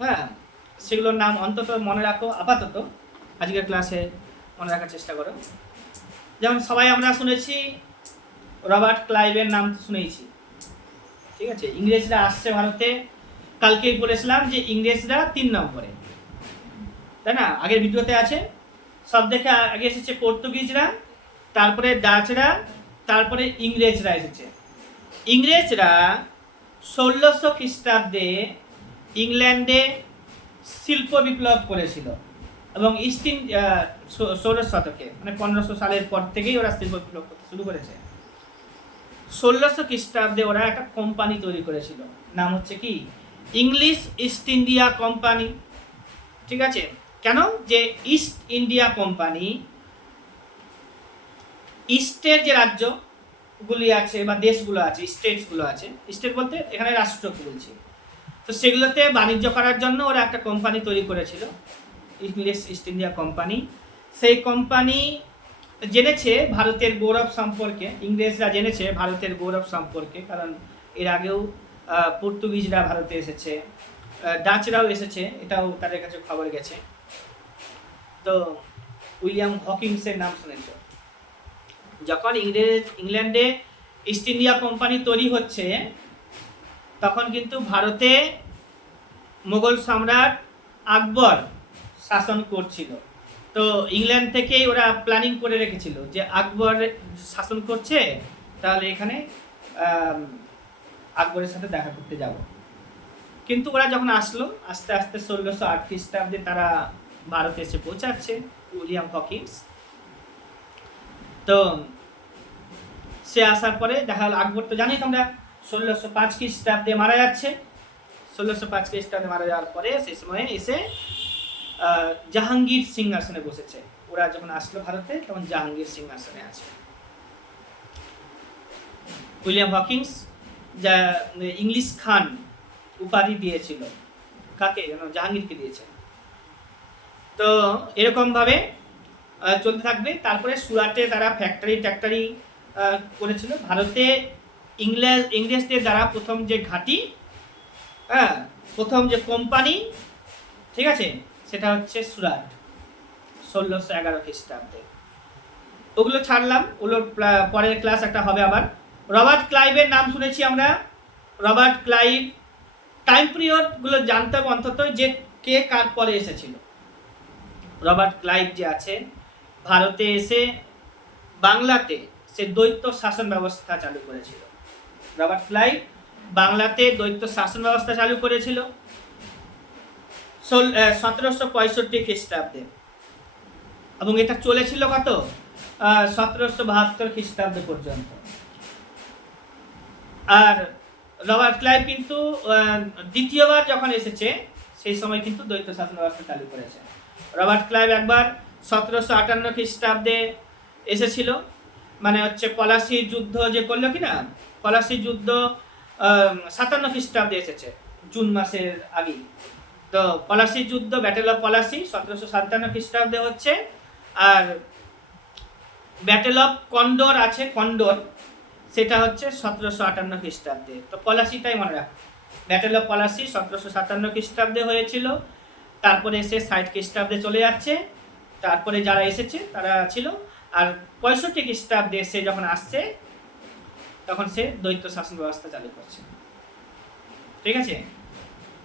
হ্যাঁ, সেগুলোর নাম অন্তত মনে রাখো, আপাতত আজকের ক্লাসে মনে রাখার চেষ্টা করো। যেমন সবাই আমরা শুনেছি রবার্ট ক্লাইভের নাম শুনেছি, ঠিক আছে। ইংরেজরা আসছে ভারতে, কালকেই বলেছিলাম যে ইংরেজরা 3 নম্বরে, তাই না? আগের ভিডিওতে আছে। সব থেকে আগে এসেছে পর্তুগিজরা, তারপরে ডাচরা, তারপরে ইংরেজরা এসেছে। ইংরেজরা 1600 খ্রিস্টাব্দে ইংল্যান্ডে শিল্প বিপ্লব করেছিল এবং ইস্ট ইন্ডিয়া 16 শতকে, মানে 1500 সালের পর থেকেই ওরা শিল্প বিপ্লব করতে শুরু করেছে। 1600 খ্রিস্টাব্দে ওরা একটা কোম্পানি তৈরি করেছিল, নাম হচ্ছে কি ইংলিশ ইস্ট ইন্ডিয়া কোম্পানি, ঠিক আছে। কেন? যে ইস্ট ইন্ডিয়া কোম্পানি ইস্টের যে রাজ্যগুলি আছে বা দেশগুলো আছে, স্টেটসগুলো আছে, স্টেট বলতে এখানে রাষ্ট্রকে বলছি, তো সেগুলোতে বাণিজ্য করার জন্য ওরা একটা কোম্পানি তৈরি করেছিল, ইংলিশ ইস্ট ইন্ডিয়া কোম্পানি। সেই কোম্পানি জেনেছে ভারতের গৌরব সম্পর্কে, ইংরেজরা জেনেছে ভারতের গৌরব সম্পর্কে, কারণ এর আগেও পর্তুগিজরা ভারতে এসেছে, ডাচরাও এসেছে, এটাও তাদের কাছে খবর গেছে। তো উইলিয়াম হকিংসের নাম শুনেছ। যখন ইংল্যান্ডে ইস্ট ইন্ডিয়া কোম্পানি তৈরি হচ্ছে, তখন কিন্তু ভারতে মোগল সম্রাট আকবর শাসন করছিল। তো ইংল্যান্ড থেকেই ওরা প্ল্যানিং করে রেখেছিল যে আকবর শাসন করছে, তাহলে এখানে আকবরের সাথে দেখা করতে যাব। কিন্তু ওরা যখন আসলো, আস্তে আস্তে 1608 খ্রিস্টাব্দে তারা ভারতে এসে পৌঁছাচ্ছে, উইলিয়াম হকিংস। তো সে আসার পরে দেখা গেল আকবর তো জানি তোমরা 1605 খ্রিস্টাব্দে মারা যাচ্ছে। 1605 খ্রিস্টাব্দে মারা যাওয়ার পরে সেই সময়ে এসে জাহাঙ্গীর সিংহাসনে বসেছে। ওরা যখন আসলো ভারতে, তখন জাহাঙ্গীর সিংহাসনে আছে। উইলিয়াম হকিংস যা ইংলিশ খান উপাধি দিয়েছিল, কাকে? জাহাঙ্গীরকে দিয়েছে। তো এরকমভাবে চলতে থাকবে। তারপরে সুরাটে তারা ফ্যাক্টরি করেছিল। ভারতে ইংরেজদের দ্বারা প্রথম যে ঘাঁটি, হ্যাঁ, প্রথম যে কোম্পানি, ঠিক আছে, সেটা হচ্ছে সুরাট, 1611 খ্রিস্টাব্দে। ওগুলো ছাড়লাম, ওগুলোর পরের ক্লাস একটা হবে আবার। রবার্ট ক্লাইভের নাম শুনেছি আমরা। রবার্ট ক্লাইভ টাইম পিরিয়ডগুলো জানতে হবে অন্তত, যে কে কার পরে এসেছিল। রবার্ট ক্লাইভ যে আছে, ভারতে এসে বাংলাতে সে দ্বৈত শাসন ব্যবস্থা চালু করেছিল। রবার্ট ক্লাইভ বাংলাতে দ্বৈত শাসন ব্যবস্থা চালু করেছিল 1765 খ্রিস্টাব্দে, এবং এটা চলেছিল কত? 1772 খ্রিস্টাব্দ পর্যন্ত। আর রবার্ট ক্লাইভ কিন্তু দ্বিতীয়বার যখন এসেছে, সেই সময় কিন্তু দ্বৈত শাসন ব্যবস্থা চালু করেছে। রবার্ট ক্লাইভ একবার 1758 খ্রিস্টাব্দে এসেছিল, মানে হচ্ছে পলাশির যুদ্ধ যে করলো কিনা, পলাশির যুদ্ধ 57 খ্রিস্টাব্দে এসেছে, জুন মাসের আগে। তো পলাশির যুদ্ধ, ব্যাটেল অফ পলাশি 1757 খ্রিস্টাব্দে হচ্ছে। আর ব্যাটেল অফ কন্ডোর আছে, কন্ডোর, সেটা হচ্ছে 1758 খ্রিস্টাব্দে। তো পলাশিটাই মনে রাখো। ব্যাটেল অফ পলাশি 1757 খ্রিস্টাব্দে হয়েছিল, তারপরে এসে 60 খ্রিস্টাব্দে চলে যাচ্ছে। তারপরে যারা এসেছে তারা ছিল। আর 65 খ্রিস্টাব্দে সে যখন আসছে, তখন সে দ্বৈত শাসন ব্যবস্থা চালু করছে, ঠিক আছে।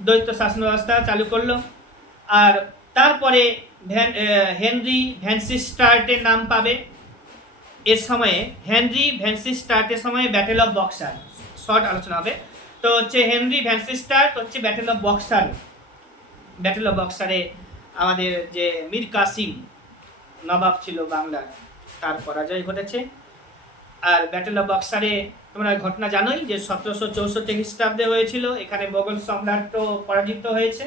দ্বৈত শাসন ব্যবস্থা চালু করলো। আর তারপরে হেনরি ভ্যানসিস্টার্টের নাম পাবে এর সময়ে। হেনরি ভ্যানসিস্টার্টের সময় ব্যাটেল অফ বক্সার, শর্ট আলোচনা হবে। তো হচ্ছে হেনরি ভ্যানসিস্টার্ট হচ্ছে battle of Buxar, battle of বক্সারে আমাদের যে মীর কাসিম নবাব ছিল বাংলার, তার পরাজয় ঘটেছে। আর ব্যাটেল অফ বক্সারে তোমরা ঘটনা জানোই যে 1764 খ্রিস্টাব্দে হয়েছিল। এখানে মোগল সম্রাট তো পরাজিত হয়েছে,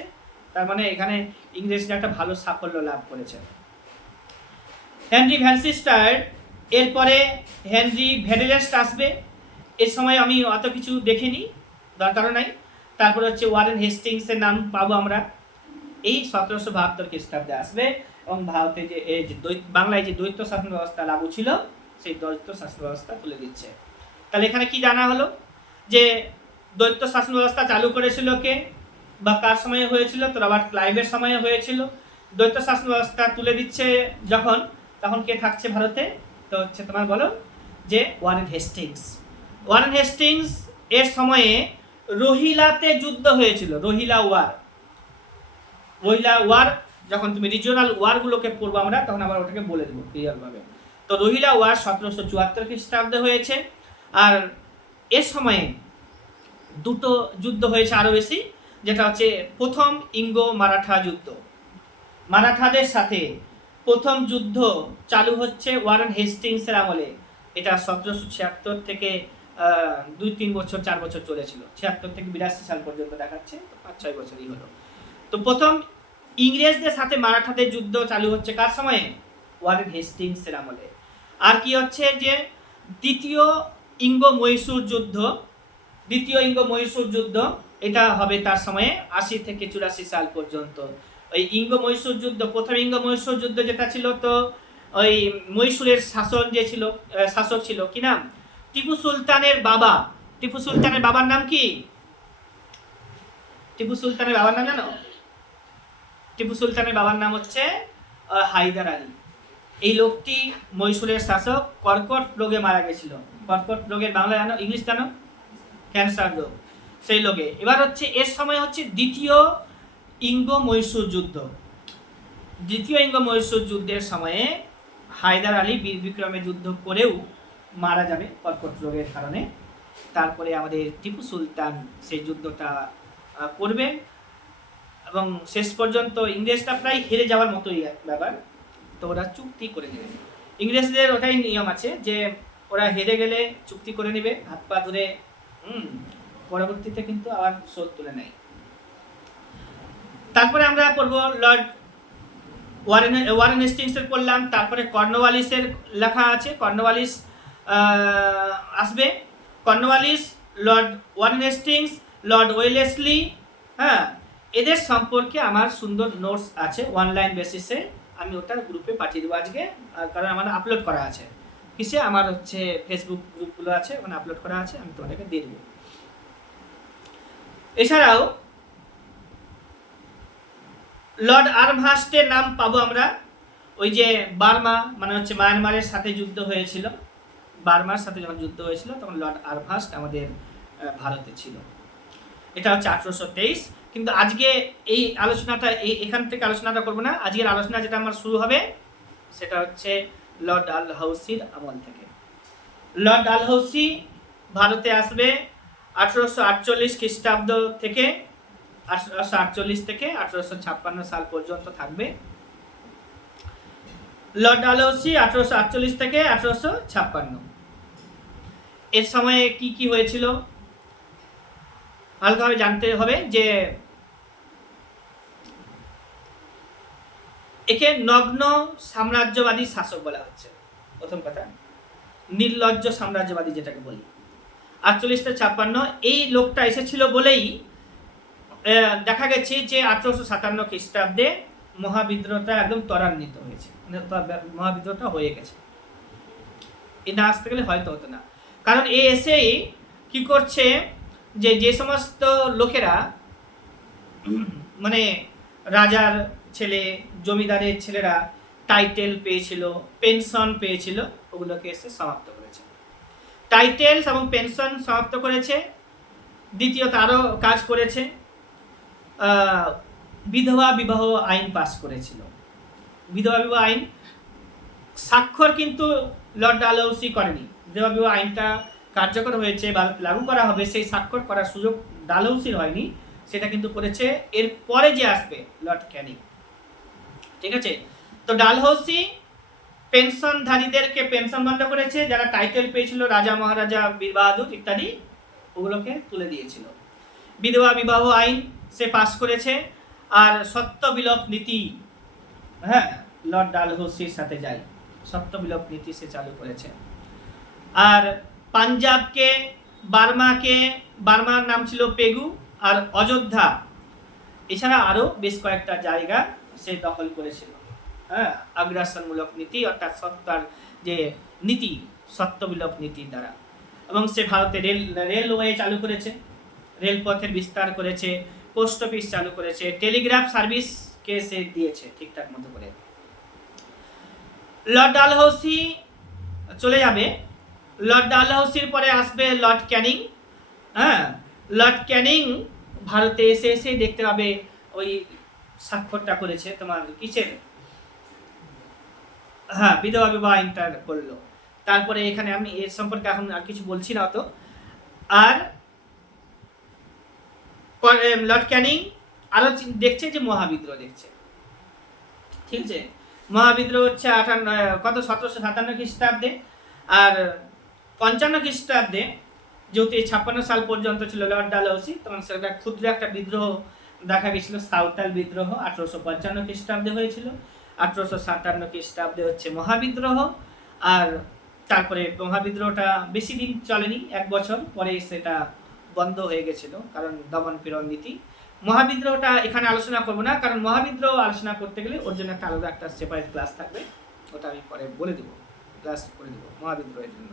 তার মানে এখানে ইংরেজরা একটা ভালো সাফল্য লাভ করেছে। হেনরি ভ্যানসিস্টার্ট, এরপরে হেনরি ভেডেলেস্ট আসবে। এর সময় আমি অত কিছু দেখিনি, দরকারও নাই। তারপরে হচ্ছে ওয়ারেন হেস্টিংসের নাম পাবো আমরা, এই 1772 খ্রিস্টাব্দে আসবে, এবং ভারতে যে বাংলায় যে দ্বৈত শাসন ব্যবস্থা লাগু ছিল, সেই দ্বৈত শাসন ব্যবস্থা তুলে দিচ্ছে। তাহলে এখানে কি জানা হলো? যে দ্বৈত শাসন ব্যবস্থা চালু করেছিল কে? বা কার সময়ে হয়েছিল? তো রবার্ট ক্লাইভের সময়ে হয়েছিল। দ্বৈত শাসন ব্যবস্থা তুলে দিচ্ছে যখন, তখন কে থাকছে ভারতে? তো হচ্ছে তোমার বলো যে ওয়ারেন হেস্টিংস। ওয়ারেন হেস্টিংস এর সময়ে রোহিলাতে যুদ্ধ হয়েছিল, রোহিলা ওয়ার। যখন তুমি রিজিওনাল ওয়ারগুলোকে পড়বো আমরা, তখন আবার ওটাকে বলে দেবো ক্লিয়ারভাবে। তো রোহিলা ওয়ার 1774 খ্রিস্টাব্দে হয়েছে। আর এর সময়ে দুটো যুদ্ধ হয়েছে আরও বেশি, যেটা হচ্ছে প্রথম ইঙ্গো মারাঠা যুদ্ধ। মারাঠাদের সাথে প্রথম যুদ্ধ চালু হচ্ছে ওয়ারেন হেস্টিংসের আমলে। এটা 1776 থেকে 2-3 বছর 4 বছর চলেছিল। 76 থেকে 82 সাল পর্যন্ত দেখাচ্ছে, 5-6 বছরই হলো। তো প্রথম ইংরেজদের সাথে মারাঠাদের যুদ্ধ চালু হচ্ছে কার সময়ে? ওয়ারেন হেস্টিংসের আমলে। আর কি হচ্ছে যে দ্বিতীয় ইঙ্গো মহীশূর যুদ্ধ, এটা হবে তার সময়ে 80 থেকে 84 সাল পর্যন্ত। ওই ইঙ্গো মহীশূর যুদ্ধ, প্রথম ইঙ্গো মহীশূর যুদ্ধ যেটা ছিল, তো ওই মহীশূরের শাসক ছিল কি নাম? টিপু সুলতানের বাবা। টিপু সুলতানের বাবার নাম কি? টিপু সুলতানের বাবার নাম জানো? টিপু সুলতানের বাবার নাম হচ্ছে হায়দার আলী। এই লোকটি মহীশূরের শাসক, কর্কট রোগে মারা গেছিল। কর্কট রোগের বাংলা জানো? ইংলিশ জানো? ক্যান্সার রোগ, সেই লোকে। এবার হচ্ছে এর সময় হচ্ছে দ্বিতীয় ইঙ্গো মহীশূর যুদ্ধ। দ্বিতীয় ইঙ্গো মহীশূর যুদ্ধের সময়ে হায়দার আলী বীর বিক্রমে যুদ্ধ করেও মারা যাবে কর্কট রোগের কারণে। তারপরে আমাদের টিপু সুলতান সেই যুদ্ধটা করবে, এবং শেষ পর্যন্ত ইংরেজরা প্রায় হেরে যাওয়ার মতোই ব্যাপার। তো ওরা চুক্তি করে নেবে। ইংরেজদের ওটাই নিয়ম আছে যে ওরা হেরে গেলে চুক্তি করে নেবে, হাত পা ধরে, পরবর্তীতে কিন্তু আবার শোধ তুলে নেয়। তারপরে আমরা পড়বো লর্ড ওয়ারেন হেস্টিংসের পড়লাম। তারপরে কর্নওয়ালিসের লেখা আছে, কর্নওয়ালিস আসবে। Cornwallis, Lord Warren Hastings, Lord Wellesley, হ্যাঁ, এদের সম্পর্কে আমার সুন্দর নোটস আছে অনলাইন বেসিসে। আমি ওটা গ্রুপে পাঠিয়ে দেবো আজকে, কারণ আমার আপলোড করা আছে। কিসে? আমার হচ্ছে ফেসবুক গ্রুপগুলো আছে, ওখানে আপলোড করা আছে, আমি তোমাদেরকে দিয়ে দেবো। এছাড়াও লর্ড আরমহাস্টের নাম পাবো আমরা। ওই যে বার্মা, মানে হচ্ছে মায়ানমারের সাথে যুদ্ধ হয়েছিল, বার্মার সাথে যখন যুদ্ধ হয়েছিল তখন লর্ড আরমহাস্ট আমাদের ভারতে ছিল। এটা হচ্ছে 1823। কিন্তু আজকে এই আলোচনাটা এখান থেকে আলোচনাটা করবো না। আজকের আলোচনা যেটা আমার শুরু হবে সেটা হচ্ছে লর্ড ডালহৌসির আমল থেকে। লর্ড ডালহৌসি ভারতে আসবে 1848 খ্রিস্টাব্দ থেকে 1848 থেকে 1856 সাল পর্যন্ত থাকবে। লর্ড ডালহৌসি 1848 থেকে 1856। এর সময়ে কি কি হয়েছিল হালকাভাবে জানতে হবে। যে একে নগ্ন সাম্রাজ্যবাদী শাসক বলা হচ্ছে। প্রথম কথা, নির্লজ্জ সাম্রাজ্যবাদী যেটাকে বলি। 48 থেকে 56 এই লোকটা এসেছিল বলেই দেখা গেছে যে 1857 খ্রিস্টাব্দে মহাবিদ্রোহটা একদম ত্বরান্বিত হয়েছে, মহাবিদ্রোহটা হয়ে গেছে। এ না আসতে গেলে হয়তো হতো না। কারণ এ এসেই কি করছে, যে সমস্ত লোকেরা মানে রাজার ছেলে, জমিদারের ছেলেরা টাইটেল পেয়েছিল, পেনশন পেয়েছিল, ওগুলোকে এসে সমাপ্ত করেছে। টাইটেলস এবং পেনশন সমাপ্ত করেছে। দ্বিতীয়ত আরও কাজ করেছে, বিধবা বিবাহ আইন পাস করেছিল। বিধবা বিবাহ আইন স্বাক্ষর কিন্তু লর্ড ডালহৌসি করেনি। বিধবা বিবাহ আইনটা কার্যকর হয়েছে বা লাগু করা হবে, সেই স্বাক্ষর করার সুযোগ ডালহৌসির হয়নি, সেটা কিন্তু করেছে এর পরে যে আসবে লর্ড ক্যানিং। ঠিক আছে? তো ডালহৌসি পেনশনধারীদেরকে পেনশন বন্ধ করেছে, যারা টাইটেল পেয়েছিল, রাজা মহারাজা, বীর বাহাদুর ইত্যাদি, ওগুলোকে তুলে দিয়েছিল। বিধবা বিবাহ আইন সে পাস করেছে। আর সত্য বিলোপ নীতি, হ্যাঁ, লর্ড ডালহৌসির সাথে যায়, সত্য বিলোপ নীতি সে চালু করেছে। আর পাঞ্জাবকে, বার্মার নাম ছিল পেগু, আর অযোধ্যা, এছাড়া আরও বেশ কয়েকটা জায়গা সে দখল করেছিল। হ্যাঁ, আগ্রাসনমূলক নীতি, অর্থাৎ সত্তার যে নীতি, সত্য বিলোপ নীতির দ্বারা। এবং সে ভারতে রেলওয়ে চালু করেছে, রেলপথের বিস্তার করেছে, পোস্ট অফিস চালু করেছে, টেলিগ্রাফ সার্ভিসকে সে দিয়েছে ঠিকঠাক মতো করে। লর্ড ডালহৌসি চলে যাবে, লর্ড ডালহৌসির পরে আসবে লর্ড ক্যানিং। হ্যাঁ, লর্ড ক্যানিং ভারতে এসে এসে দেখতে পাবে ওই স্বাক্ষরটা করেছে তোমার কিসের, হ্যাঁ বিধবা বিবাহ আইনটা করলো। তারপরে এখানে আমি এর সম্পর্কে এখন আর কিছু বলছি না তো। আর লর্ড ক্যানিং আরো দেখছে যে মহাবিদ্রোহ দেখছে, ঠিক আছে। মহাবিদ্রোহ হচ্ছে 1757 খ্রিস্টাব্দে, আর 55 খ্রিস্টাব্দে যেহেতু 56 সাল পর্যন্ত ছিল লর্ড ডালহৌসি, তখন সেটা ক্ষুদ্র একটা বিদ্রোহ দেখা গেছিল, সাঁওতাল বিদ্রোহ 1855 খ্রিস্টাব্দে হয়েছিল। 1857 খ্রিস্টাব্দে হচ্ছে মহাবিদ্রোহ। আর তারপরে মহাবিদ্রোহটা বেশি দিন চলেনি, 1 বছর পরে সেটা বন্ধ হয়ে গেছিল, কারণ দমন পীড়ন নীতি। মহাবিদ্রোহটা এখানে আলোচনা করব না, কারণ মহাবিদ্রোহ আলোচনা করতে গেলে ওর জন্য একটা আলাদা একটা সেপারেট ক্লাস থাকবে, ওটা আমি পরে বলে দেবো, ক্লাস করে দেবো মহাবিদ্রোহের জন্য।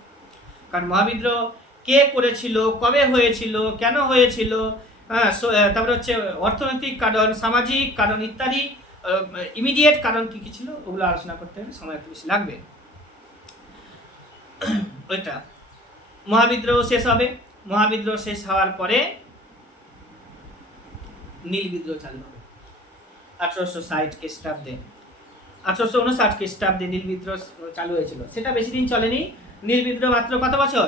কারণ মহাবিদ্রোহ কে করেছিল, কবে হয়েছিল, কেন হয়েছিল, হ্যাঁ, তারপরে হচ্ছে অর্থনৈতিক কারণ, সামাজিক কারণ ইত্যাদি, ইমিডিয়েট কারণ কি কি ছিল, ওগুলো আলোচনা করতে গেলে সময় একটু বেশি লাগবে। ওইটা মহাবিদ্রোহ শেষ হবে, মহাবিদ্রোহ শেষ হওয়ার পরে নীল বিদ্রোহ চালু হবে 1860 খ্রিস্টাব্দে। 1859 খ্রিস্টাব্দে নীল বিদ্রোহ চালু হয়েছিল, সেটা বেশি দিন চলেনি। নীল বিদ্রোহ মাত্র কত বছর,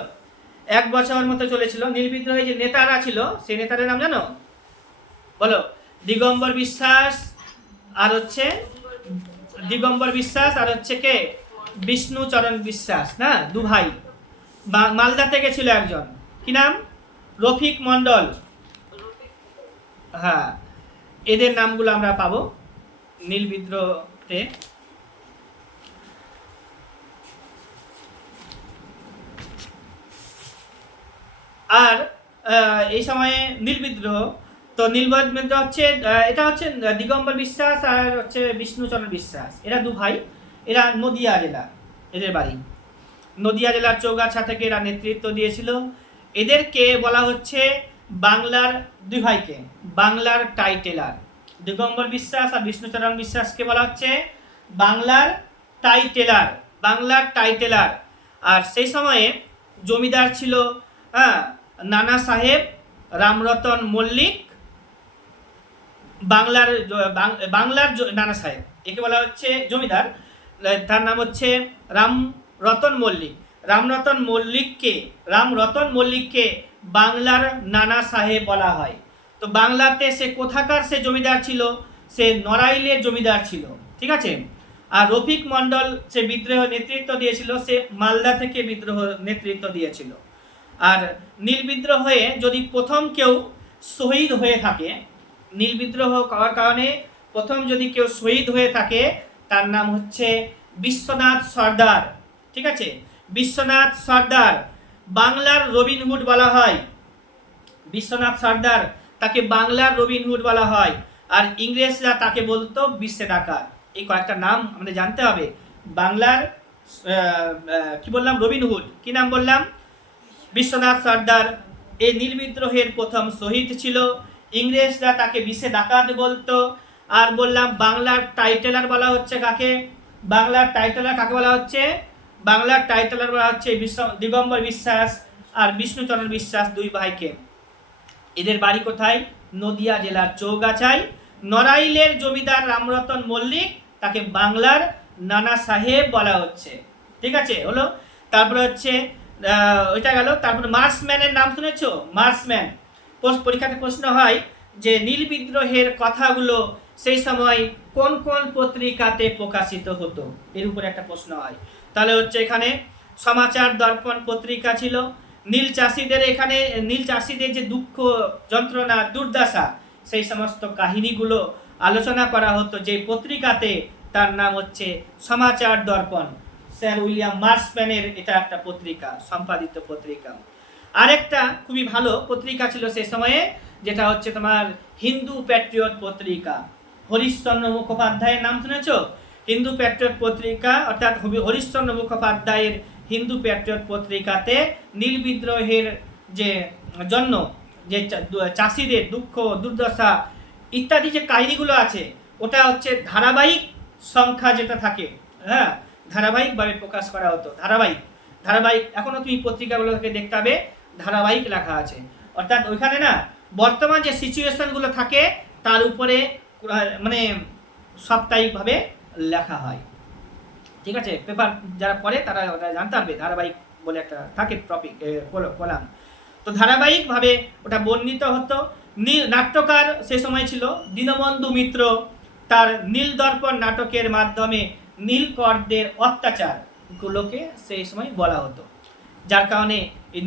1 বছর মতো চলেছিল। নীল বিদ্রোহে যে নেতারা ছিল সেই নেতাদের নাম জানো, বলো? দিগম্বর বিশ্বাস আর হচ্ছে কে, বিষ্ণুচরণ বিশ্বাস, না, 2 ভাই। মালদা থেকে ছিল একজন, কি নাম, রফিক মন্ডল। হ্যাঁ, এদের নামগুলো আমরা পাবো নীল বিদ্রোহতে। আর এই সময়ে নীল বিদ্রোহ, তো নীল বিদ্রোহ হচ্ছে এটা হচ্ছে দিগম্বর বিশ্বাস আর হচ্ছে বিষ্ণুচরণ বিশ্বাস, এরা 2 ভাই। এরা নদিয়া জেলা, এদের বাড়ি নদিয়া জেলার চৌগাছা থেকে এরা নেতৃত্ব দিয়েছিল। এদেরকে বলা হচ্ছে বাংলার 2 ভাইকে বাংলার টাইটেলার। দিগম্বর বিশ্বাস আর বিষ্ণুচরণ বিশ্বাসকে বলা হচ্ছে বাংলার টাইটেলার। আর সেই সময়ে জমিদার ছিল নানা সাহেব রামরতন মল্লিক, বাংলার নানা সাহেব, একে বলা হচ্ছে জমিদার, তার নাম হচ্ছে রামরতন মল্লিককে বাংলার নানা সাহেব বলা হয়। তো বাংলাতে সে কোথাকার সে জমিদার ছিল, সে নড়াইলের জমিদার ছিল, ঠিক আছে। আর রফিক মন্ডল সে বিদ্রোহ নেতৃত্ব দিয়েছিল, সে মালদা থেকে বিদ্রোহ নেতৃত্ব দিয়েছিল। আর নীল বিদ্রোহে যদি প্রথম কেউ শহীদ হয়ে থাকে, নীল বিদ্রোহ করার কারণে প্রথম যদি কেউ শহীদ হয়ে থাকে, তার নাম হচ্ছে বিশ্বনাথ সর্দার, ঠিক আছে। বিশ্বনাথ সর্দার বাংলার রবিনহুড বলা হয়, বিশ্বনাথ সর্দার তাকে বাংলার রবিনহুড বলা হয়। আর ইংরেজরা তাকে বলতো বিশ্বে ডাকাত। এই কয়েকটা নাম আমাদের জানতে হবে। বাংলার কি বললাম, রবিনহুড, কি নাম বললাম, বিশ্বনাথ সর্দার। এই নীল বিদ্রোহের প্রথম শহীদ ছিল। ইংরেজরা তাকে বিশ্বে ডাকাত বলতো। আর বললাম বাংলার টাইটেলার বলা হচ্ছে কাকে, কাকে বলা হচ্ছে, বাংলার টাইটেলার বলা হচ্ছে দিগম্বর বিশ্বাস আর বিষ্ণুচরণ বিশ্বাস, 2 ভাইকে। এদের বাড়ি কোথায়, নদিয়া জেলার চৌগাছায়। নড়াইলের জমিদার রামরতন মল্লিক, তাকে বাংলার নানা সাহেব বলা হচ্ছে, ঠিক আছে, হলো। তারপরে হচ্ছে ওইটা গেল। তারপরে মার্সম্যানের নাম শুনেছো, মার্সম্যান, পরীক্ষাতে প্রশ্ন হয় যে নীল বিদ্রোহের কথাগুলো সেই সময় কোন কোন পত্রিকাতে প্রকাশিত হতো, এর উপরে একটা প্রশ্ন হয়। তাহলে হচ্ছে এখানে সমাচার দর্পণ পত্রিকা ছিল। নীল চাষিদের যে দুঃখ, যন্ত্রণা, দুর্দশা, সেই সমস্ত কাহিনীগুলো আলোচনা করা হতো যে পত্রিকাতে, তার নাম হচ্ছে সমাচার দর্পণ। স্যার উইলিয়াম মার্সম্যানের এটা একটা পত্রিকা, সম্পাদিত পত্রিকা। আরেকটা খুবই ভালো পত্রিকা ছিল সে সময়ে, যেটা হচ্ছে তোমার হিন্দু প্যাট্রিয়ট পত্রিকা। হরিশচন্দ্র মুখোপাধ্যায়ের নাম শুনেছ? হিন্দু প্যাট্রিয়ট পত্রিকা, অর্থাৎ হরিশচন্দ্র মুখোপাধ্যায়ের হিন্দু প্যাট্রিয়ট পত্রিকাতে নীল বিদ্রোহের যে জন্য যে চাষিদের দুঃখ দুর্দশা ইত্যাদি যে কাহিনীগুলো আছে, ওটা হচ্ছে ধারাবাহিক সংখ্যা যেটা থাকে, হ্যাঁ, ধারাবাহিকভাবে প্রকাশ করা হতো। ধারাবাহিক এখনও তুমি পত্রিকাগুলোকে দেখতে হবে, ধারাবাহিক লেখা আছে। অর্থাৎ ওইখানে না বর্তমান যে সিচুয়েশনগুলো থাকে তার উপরে মানে সাপ্তাহিকভাবে লেখা হয়। ঠিক আছে, পেপার যারা পড়ে তারা ওটা জানতে পারবে, ধারাবাহিক বলে একটা থাকে টপিক কলাম। তো ধারাবাহিকভাবে ওটা বর্ণিত হতো। নাট্যকার সে সময় ছিল দীনবন্ধু মিত্র। তার নীলদর্পণ নাটকের মাধ্যমে নীলকরদের অত্যাচারগুলোকে সেই সময় বলা হতো, যার কারণে এই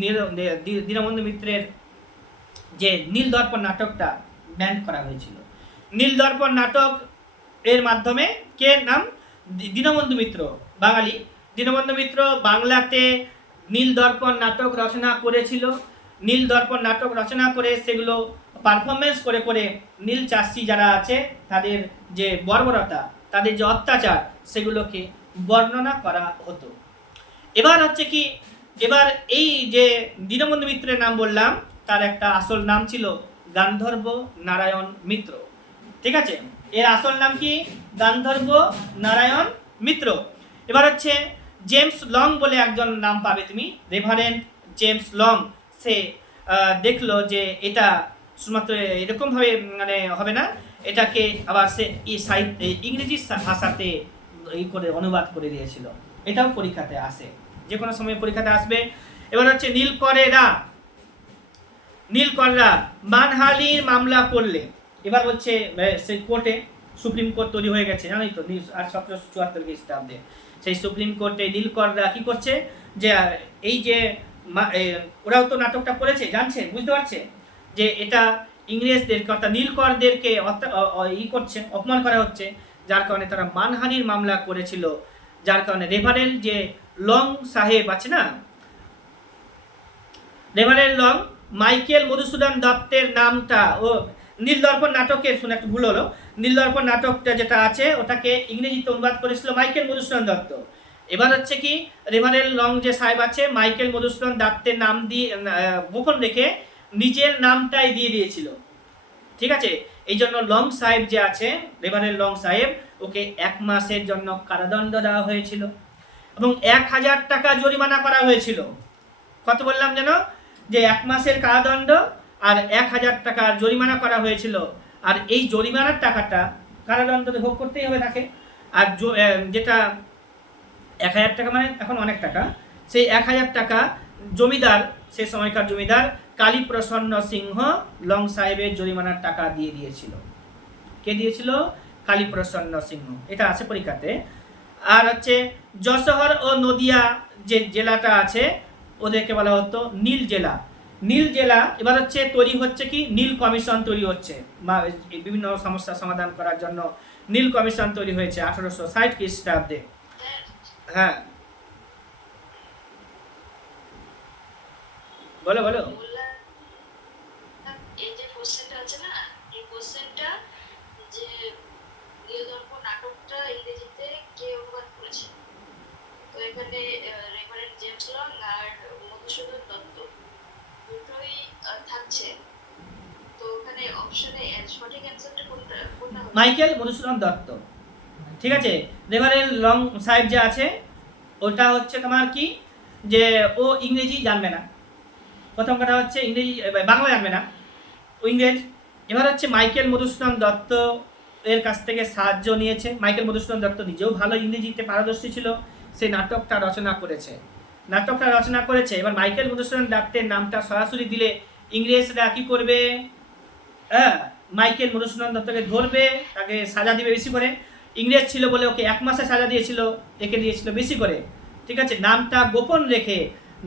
দীনবন্ধু মিত্রের যে নীলদর্পণ নাটকটা ব্যান করা হয়েছিল। নীলদর্পণ নাটক এর মাধ্যমে কে নাম? দীনবন্ধু মিত্র, বাঙালি দীনবন্ধু মিত্র বাংলাতে নীলদর্পণ নাটক রচনা করেছিল। নীলদর্পণ নাটক রচনা করে সেগুলো পারফরমেন্স করে করে নীল চাষি যারা আছে তাদের যে বর্বরতা, তাদের যে অত্যাচার, সেগুলোকে বর্ণনা করা হতো। এবার হচ্ছে কি, এবার এই যে দীনবন্ধু মিত্রের নাম বললাম, তার একটা আসল নাম ছিল গান্ধর্ব নারায়ণ মিত্র। ঠিক আছে, এর আসল নাম কি? গান্ধর্ব নারায়ণ মিত্র। এবার হচ্ছে জেমস লং বলে একজন নাম পাবে তুমি, রেভারেন্ড জেমস লং। সে দেখলো যে এটা শুধুমাত্র এরকমভাবে মানে হবে না, এটাকে আবার সে ইংরেজি ভাষাতে এই করে অনুবাদ করে দিয়েছিল। এটাও পরীক্ষাতে আসে, যে কোনো সময় পরীক্ষাতে আসবে। এবার হচ্ছে নীলকররা মানহানির মামলা করলে, এবার হচ্ছে সেই কোর্টে, সুপ্রিম কোর্ট তৈরি হয়ে গেছে জানোই তো 1774 খ্রিস্টাব্দে। সেই সুপ্রিম কোর্টে নীলকররা কি করছে, যে এই যে ওরাও তো নাটকটা করেছে, জানছে, বুঝতে পারছে যে এটা ইংরেজদেরকে অর্থাৎ নীলকরদেরকে করছে, অপমান করা হচ্ছে, যার কারণে তারা মানহানির মামলা করেছিল। যার কারণে রেভারেন্ড যে লং সাহেব আছে না, রেভারেন্ড লং মাইকেল মধুসূদন দত্তের নামটা ও নীলদর্পণ নাটকের, শুনে একটু ভুল হলো, নীলদর্পণ নাটকটা যেটা আছে ওটাকে ইংরেজিতে অনুবাদ করেছিল মাইকেল মধুসূদন দত্ত। এবার হচ্ছে কি, রেভারেন্ড লং যে সাহেব আছে মাইকেল মধুসূদন দত্তের নাম দিয়ে গোপন রেখে নিজের নামটাই দিয়ে দিয়েছিল। ঠিক আছে, এই জন্য লং সাহেব যে আছে, রেভারেন্ড লং সাহেব, ওকে 1 মাসের জন্য কারাদণ্ড দেওয়া হয়েছিল এবং 1000 টাকা জরিমানা করা হয়েছিল। কত বললাম যেন, যে 1 মাসের কারাদণ্ড আর 1000 টাকা জরিমানা করা হয়েছিল। আর এই জরিমানার টাকাটা কারাদণ্ড ভোগ করতেই হবে তাকে। আর যেটা 1000 টাকা মানে এখন অনেক টাকা, সেই 1000 টাকা জমিদার, সে সময়কার জমিদার কালীপ্রসন্ন সিংহ লং সাহেবের জরিমানার টাকা দিয়ে দিয়েছিল। কে দিয়েছিল? কালীপ্রসন্ন সিংহ। এটা আছে পরীক্ষাতে। আর হচ্ছে যশোহর ও নদিয়া যে জেলাটা আছে ওদেরকে বলা হতো নীল জেলা। নীল জেলা এবার হচ্ছে তৈরি হচ্ছে কি, নীল কমিশন তৈরি হচ্ছে বিভিন্ন সমস্যা সমাধান করার জন্য। নীল কমিশন তৈরি হয়েছে 1860 খ্রিস্টাব্দে। হ্যাঁ বলো বলো। এই যে কোশ্চেনটা আছে না, এই কোশ্চেনটা যে নীলদর্পণ নাটকটা ইংরেজিতে কে অনুবাদ করেছে? তো এখানে রেভারেন্ড জেমস লং আর মধুসূদন দত্ত দুটোই থাকছে। তো ওখানে অপশনে সঠিক অ্যান্সারটা কোনটা হবে? মাইকেল মধুসূদন দত্ত। ঠিক আছে, রেভারেন্ড লং সাহেব যে আছে ওটা হচ্ছে তোমার কি, যে ও ইংরেজি জানবে না, প্রথম কথা হচ্ছে ইংরেজি বাংলা জানবে না, ও ইংরেজ। এবার হচ্ছে মাইকেল মধুসূদন দত্ত এর কাছ থেকে সাহায্য নিয়েছে। মাইকেল মধুসূদন দত্ত নিজেও ভালো ইংরেজিতে পারদর্শী ছিল, সে নাটকটা রচনা করেছে। এবার মাইকেল মধুসূদন দত্তের নামটা সরাসরি দিলে ইংরেজরা কি করবে? হ্যাঁ, মাইকেল মধুসূদন দত্তকে ধরবে, তাকে সাজা দিবে বেশি করে। ইংরেজ ছিল বলে ওকে 1 মাসে সাজা দিয়েছিল, একে দিয়েছিল বেশি করে। ঠিক আছে, নামটা গোপন রেখে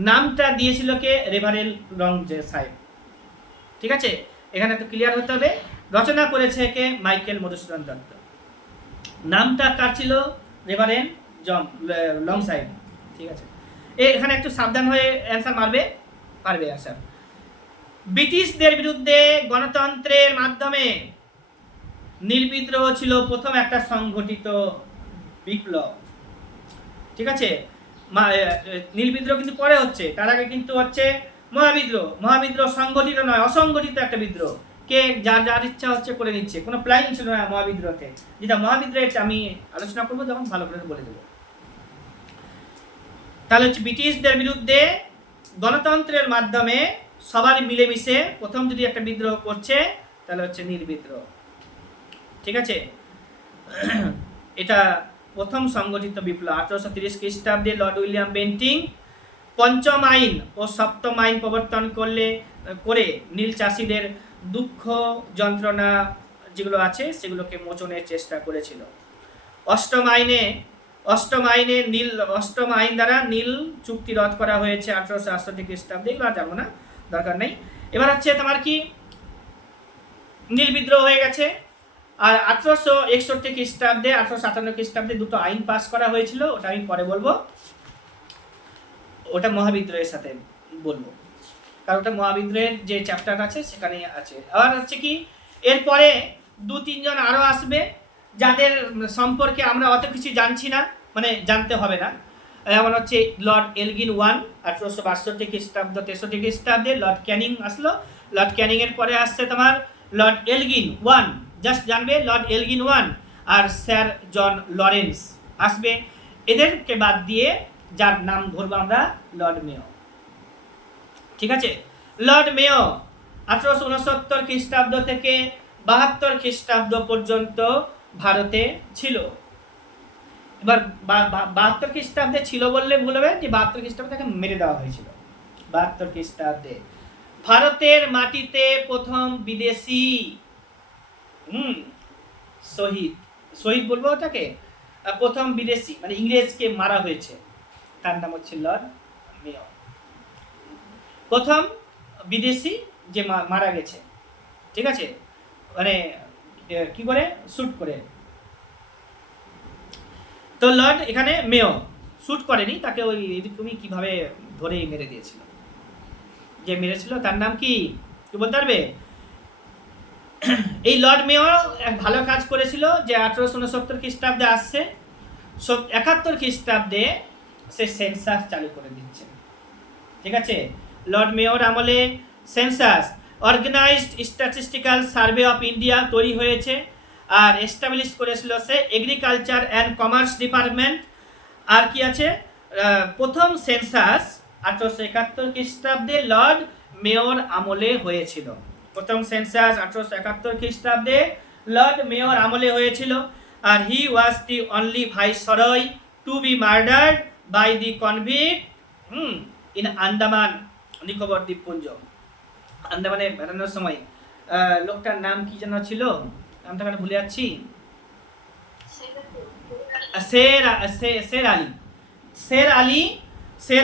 নামটা দিয়েছিল কে? রেভারেন্ড লং সাহেব। ঠিক আছে, এখানে একটু ক্লিয়ার হতে হবে। রচনা করেছে কে? মাইকেল মধুসূদন দত্ত। নামটা কার ছিল? রেভারেন্ড লং সাহেব। ঠিক আছে, এখানে একটু সাবধান হয়ে অ্যান্সার পারবে অ্যান্সার। ব্রিটিশদের বিরুদ্ধে গণতন্ত্রের মাধ্যমে নীল বিদ্রোহ ছিল প্রথম একটা সংগঠিত বিপ্লব। ঠিক আছে, নীল বিদ্রোহ কিন্তু পরে হচ্ছে, তার আগে কিন্তু হচ্ছে মহাবিদ্রোহ সংগঠিত নয়, অসংগঠিত একটা বিদ্রোহ। কে যার যার ইচ্ছা হচ্ছে করে নিচ্ছে, কোনো প্ল্যানিং ছিল না মহাবিদ্রোহতে। যেটা মহাবিদ্রোহের আমি আলোচনা করবো যখন ভালো করে বলে দেবো। তাহলে হচ্ছে ব্রিটিশদের বিরুদ্ধে গণতন্ত্রের মাধ্যমে সবার মিলেমিশে প্রথম যদি একটা বিদ্রোহ করছে তাহলে হচ্ছে নীল বিদ্রোহ। ঠিক আছে, এটা প্রথম সংগঠিত বিপ্লব। 1830 খ্রিস্টাব্দে লর্ড উইলিয়াম বেন্টিং পঞ্চম আইন ও সপ্তম আইন প্রবর্তন করে নীল চাষিদের দুঃখ যন্ত্রণা যেগুলো আছে সেগুলোকে মোচনের চেষ্টা করেছিল। অষ্টম আইন দ্বারা নীল চুক্তি রদ করা হয়েছে 1868 খ্রিস্টাব্দে। এগুলো আর জানবো না, দরকার নেই। এবার হচ্ছে তোমার কি নীল বিদ্রোহ হয়ে গেছে। আর 1861 খ্রিস্টাব্দে 1857 খ্রিস্টাব্দে দুটো আইন পাস করা হয়েছিল, ওটা আমি পরে বলবো, ওটা মহাবিদ্রোহের সাথে বলবো, কারণ ওটা মহাবিদ্রোহের যে চ্যাপ্টার আছে সেখানে আছে। আর হচ্ছে কি এরপরে 2-3 জন আরো আসবে যাদের সম্পর্কে আমরা অত কিছু জানছি না, মানে জানতে হবে না। যেমন হচ্ছে লর্ড এলগিন 1 1862 খ্রিস্টাব্দ 63 খ্রিস্টাব্দে লর্ড ক্যানিং আসলো। লর্ড ক্যানিং এর পরে আসছে তোমার লর্ড এলগিন 1, জাস্ট জানবে লর্ড এলগিন 1, আর স্যার জন লরেন্স আসবে। এদেরকে বাদ দিয়ে যার নাম ধরবো আমরা লর্ড মেয়ো। ঠিক আছে, লর্ড মেয়ো 1869 খ্রিস্টাব্দ থেকে 72 খ্রিস্টাব্দ পর্যন্ত ভারতে ছিল। এবার 72 খ্রিস্টাব্দে ছিল বললে ভুল হবে, যে 72 খ্রিস্টাব্দে তাকে মেরে দেওয়া হয়েছিল। 72 খ্রিস্টাব্দে ভারতের মাটিতে প্রথম বিদেশি শহীদ বলবো ওটাকে, প্রথম বিদেশি মানে ইংরেজকে মারা হয়েছে, তার নাম হচ্ছে লর্ড মেয়ো। প্রথম বিদেশি যে মারা গেছে, ঠিক আছে, মানে কি করে শুট করে। তো লর্ড এখানে মেয়ো শুট করেনি, তাকে ওই এরকমই কিভাবে ধরে মেরে দিয়েছিল। যে মেরেছিল তার নাম কি বলতে পারবে? এই লর্ড মেয়ো এক ভালো কাজ করেছিল, যে 1869 খ্রিস্টাব্দে আসছে, 71 খ্রিস্টাব্দে সে সেন্সাস চালু করে দিচ্ছে। ঠিক আছে, লর্ড মেয়র আমলে census organized statistical survey of India তৈরি হয়েছে, আর এস্টাবলিশ করেছিল সে এগ্রিকালচার অ্যান্ড কমার্স ডিপার্টমেন্ট। আর কি আছে, প্রথম সেন্সাস 1871 খ্রিস্টাব্দে লর্ড মেয়র আমলে হয়েছিল। প্রথম সেন্সাস 1871 খ্রিস্টাব্দে লর্ড মেয়র আমলে হয়েছিল। আর he was the only viceroy to be murdered by the convict in Andaman Nicobar দ্বীপপুঞ্জ। আন্দামানে বেড়ানোর সময় লোকটার নাম কি যেন ছিল, নামটা মানে ভুলে যাচ্ছি, শের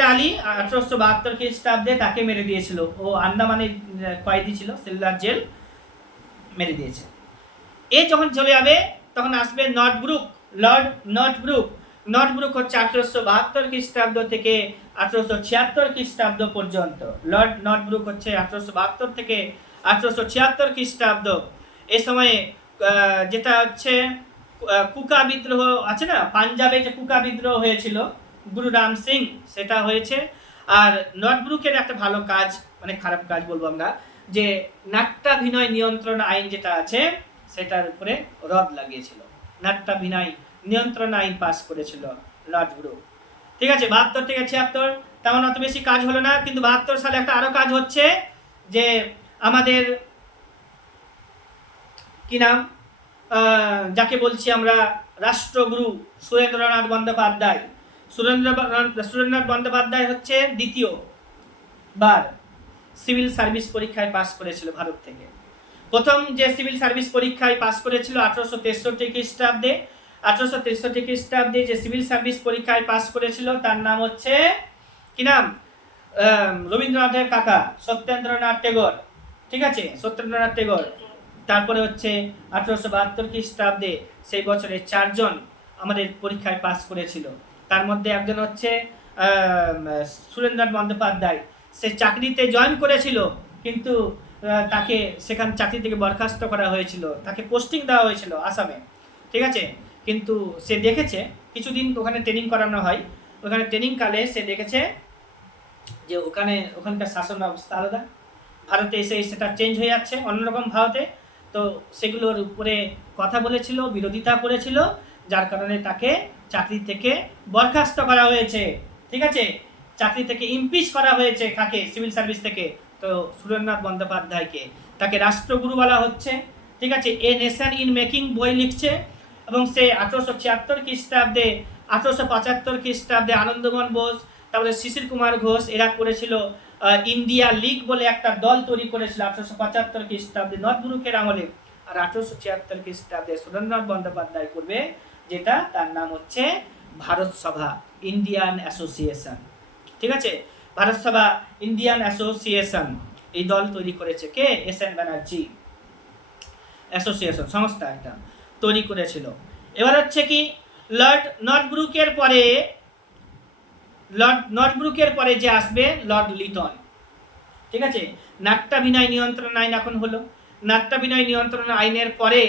আলী 1872 খ্রিস্টাব্দে তাকে মেরে দিয়েছিল। ও আন্দামানে কয়েদি ছিল, সেলুলার জেল, মেরে দিয়েছে। এ যখন চলে যাবে তখন আসবে লর্ড নর্থ ব্রুক হচ্ছে 1872 খ্রিস্টাব্দ থেকে 1876 খ্রিস্টাব্দ পর্যন্ত। লর্ড নর্থ ব্রুক হচ্ছে 1872 থেকে 1876 খ্রিস্টাব্দ। এই সময়ে যেটা হচ্ছে কুকা বিদ্রোহ আছে না, পাঞ্জাবে যে কুকা বিদ্রোহ হয়েছিল গুরু রাম সিং, সেটা হয়েছে। আর নর্থ ব্রুকের একটা ভালো কাজ, মানে খারাপ কাজ বলবো আমরা, যে নাট্যাভিনয় নিয়ন্ত্রণ আইন যেটা আছে সেটার উপরে রদ লাগিয়েছিল। নাট্যাভিনয় নিয়ন্ত্রণ আইন পাস করেছিল লর্ড ব্রুক। ঠিক আছে, 72 থেকে 76 তেমন অত বেশি কাজ হলো না, কিন্তু 72 সালে একটা আরো কাজ হচ্ছে, যে আমাদের কি নাম, যাকে বলছি আমরা রাষ্ট্রগুরু সুরেন্দ্রনাথ বন্দ্যোপাধ্যায়। সুরেন্দ্রনাথ বন্দ্যোপাধ্যায় হচ্ছে দ্বিতীয়বার সিভিল সার্ভিস পরীক্ষায় পাস করেছিল ভারত থেকে। প্রথম যে সিভিল সার্ভিস পরীক্ষায় পাস করেছিল 1863 খ্রিস্টাব্দে। 1863 খ্রিস্টাব্দে যে সিভিল সার্ভিস পরীক্ষায় পাস করেছিল তার নাম হচ্ছে কি নাম, রবীন্দ্রনাথের কাকা সত্যেন্দ্রনাথ টেগোর। ঠিক আছে, সত্যেন্দ্রনাথ টেগোর। তারপরে হচ্ছে 1872 খ্রিস্টাব্দে সেই বছরে 4 জন আমাদের পরীক্ষায় পাস করেছিল। তার মধ্যে একজন হচ্ছে সুরেন্দ্রনাথ বন্দ্যোপাধ্যায়। সে চাকরিতে জয়েন করেছিল, কিন্তু তাকে সেখান চাকরি থেকে বরখাস্ত করা হয়েছিল, তাকে পোস্টিং দেওয়া হয়েছিল আসামে। ঠিক আছে, কিন্তু সে দেখেছে কিছুদিন ওখানে ট্রেনিং করানো হয়, ওখানে ট্রেনিং কালে সে দেখেছে যে ওখানকার শাসন ব্যবস্থা আলাদা, ভারতে এসে সেটা চেঞ্জ হয়ে যাচ্ছে অন্যরকম ভারতে। তো সেগুলোর উপরে কথা বলেছিল, বিরোধিতা করেছিল, যার কারণে তাকে চাকরি থেকে বরখাস্ত করা হয়েছে। ঠিক আছে, চাকরি থেকে ইমপিচ করা হয়েছে কাকে, সিভিল সার্ভিস থেকে। তো সুরেন্দ্রনাথ বন্দ্যোপাধ্যায়কে তাকে রাষ্ট্রগুরু বলা হচ্ছে। ঠিক আছে, এ নেশন ইন মেকিং বই লিখছে, এবং সে 1876 খ্রিস্টাব্দে, 1875 খ্রিস্টাব্দে আনন্দমোহন বোস, তারপরে শিশির কুমার ঘোষ, এরা করেছিল ইন্ডিয়া লীগ বলে একটা দল তৈরি করেছিল 1875 খ্রিস্টাব্দে নর্থ ব্রুকের আমলে। আর 1876 খ্রিস্টাব্দে সুরেন্দ্রনাথ বন্দ্যোপাধ্যায় করবে, যেটা তার নাম হচ্ছে ভারত সভা, ইন্ডিয়ান অ্যাসোসিয়েশন। ঠিক আছে, ভারত সভা ইন্ডিয়ান অ্যাসোসিয়েশন, এই দল তৈরি করেছে কে, এস এন ব্যানার্জি। অ্যাসোসিয়েশন সংস্থা এটা তৈরি করেছিল। এবার হচ্ছে কি, লর্ড নর্থব্রুকের পরে যে আসবে লর্ড লিটন। ঠিক আছে, নাট্যাভিনয় নিয়ন্ত্রণ আইন এখন হলো, নাট্যাভিনয় নিয়ন্ত্রণ আইনের পরে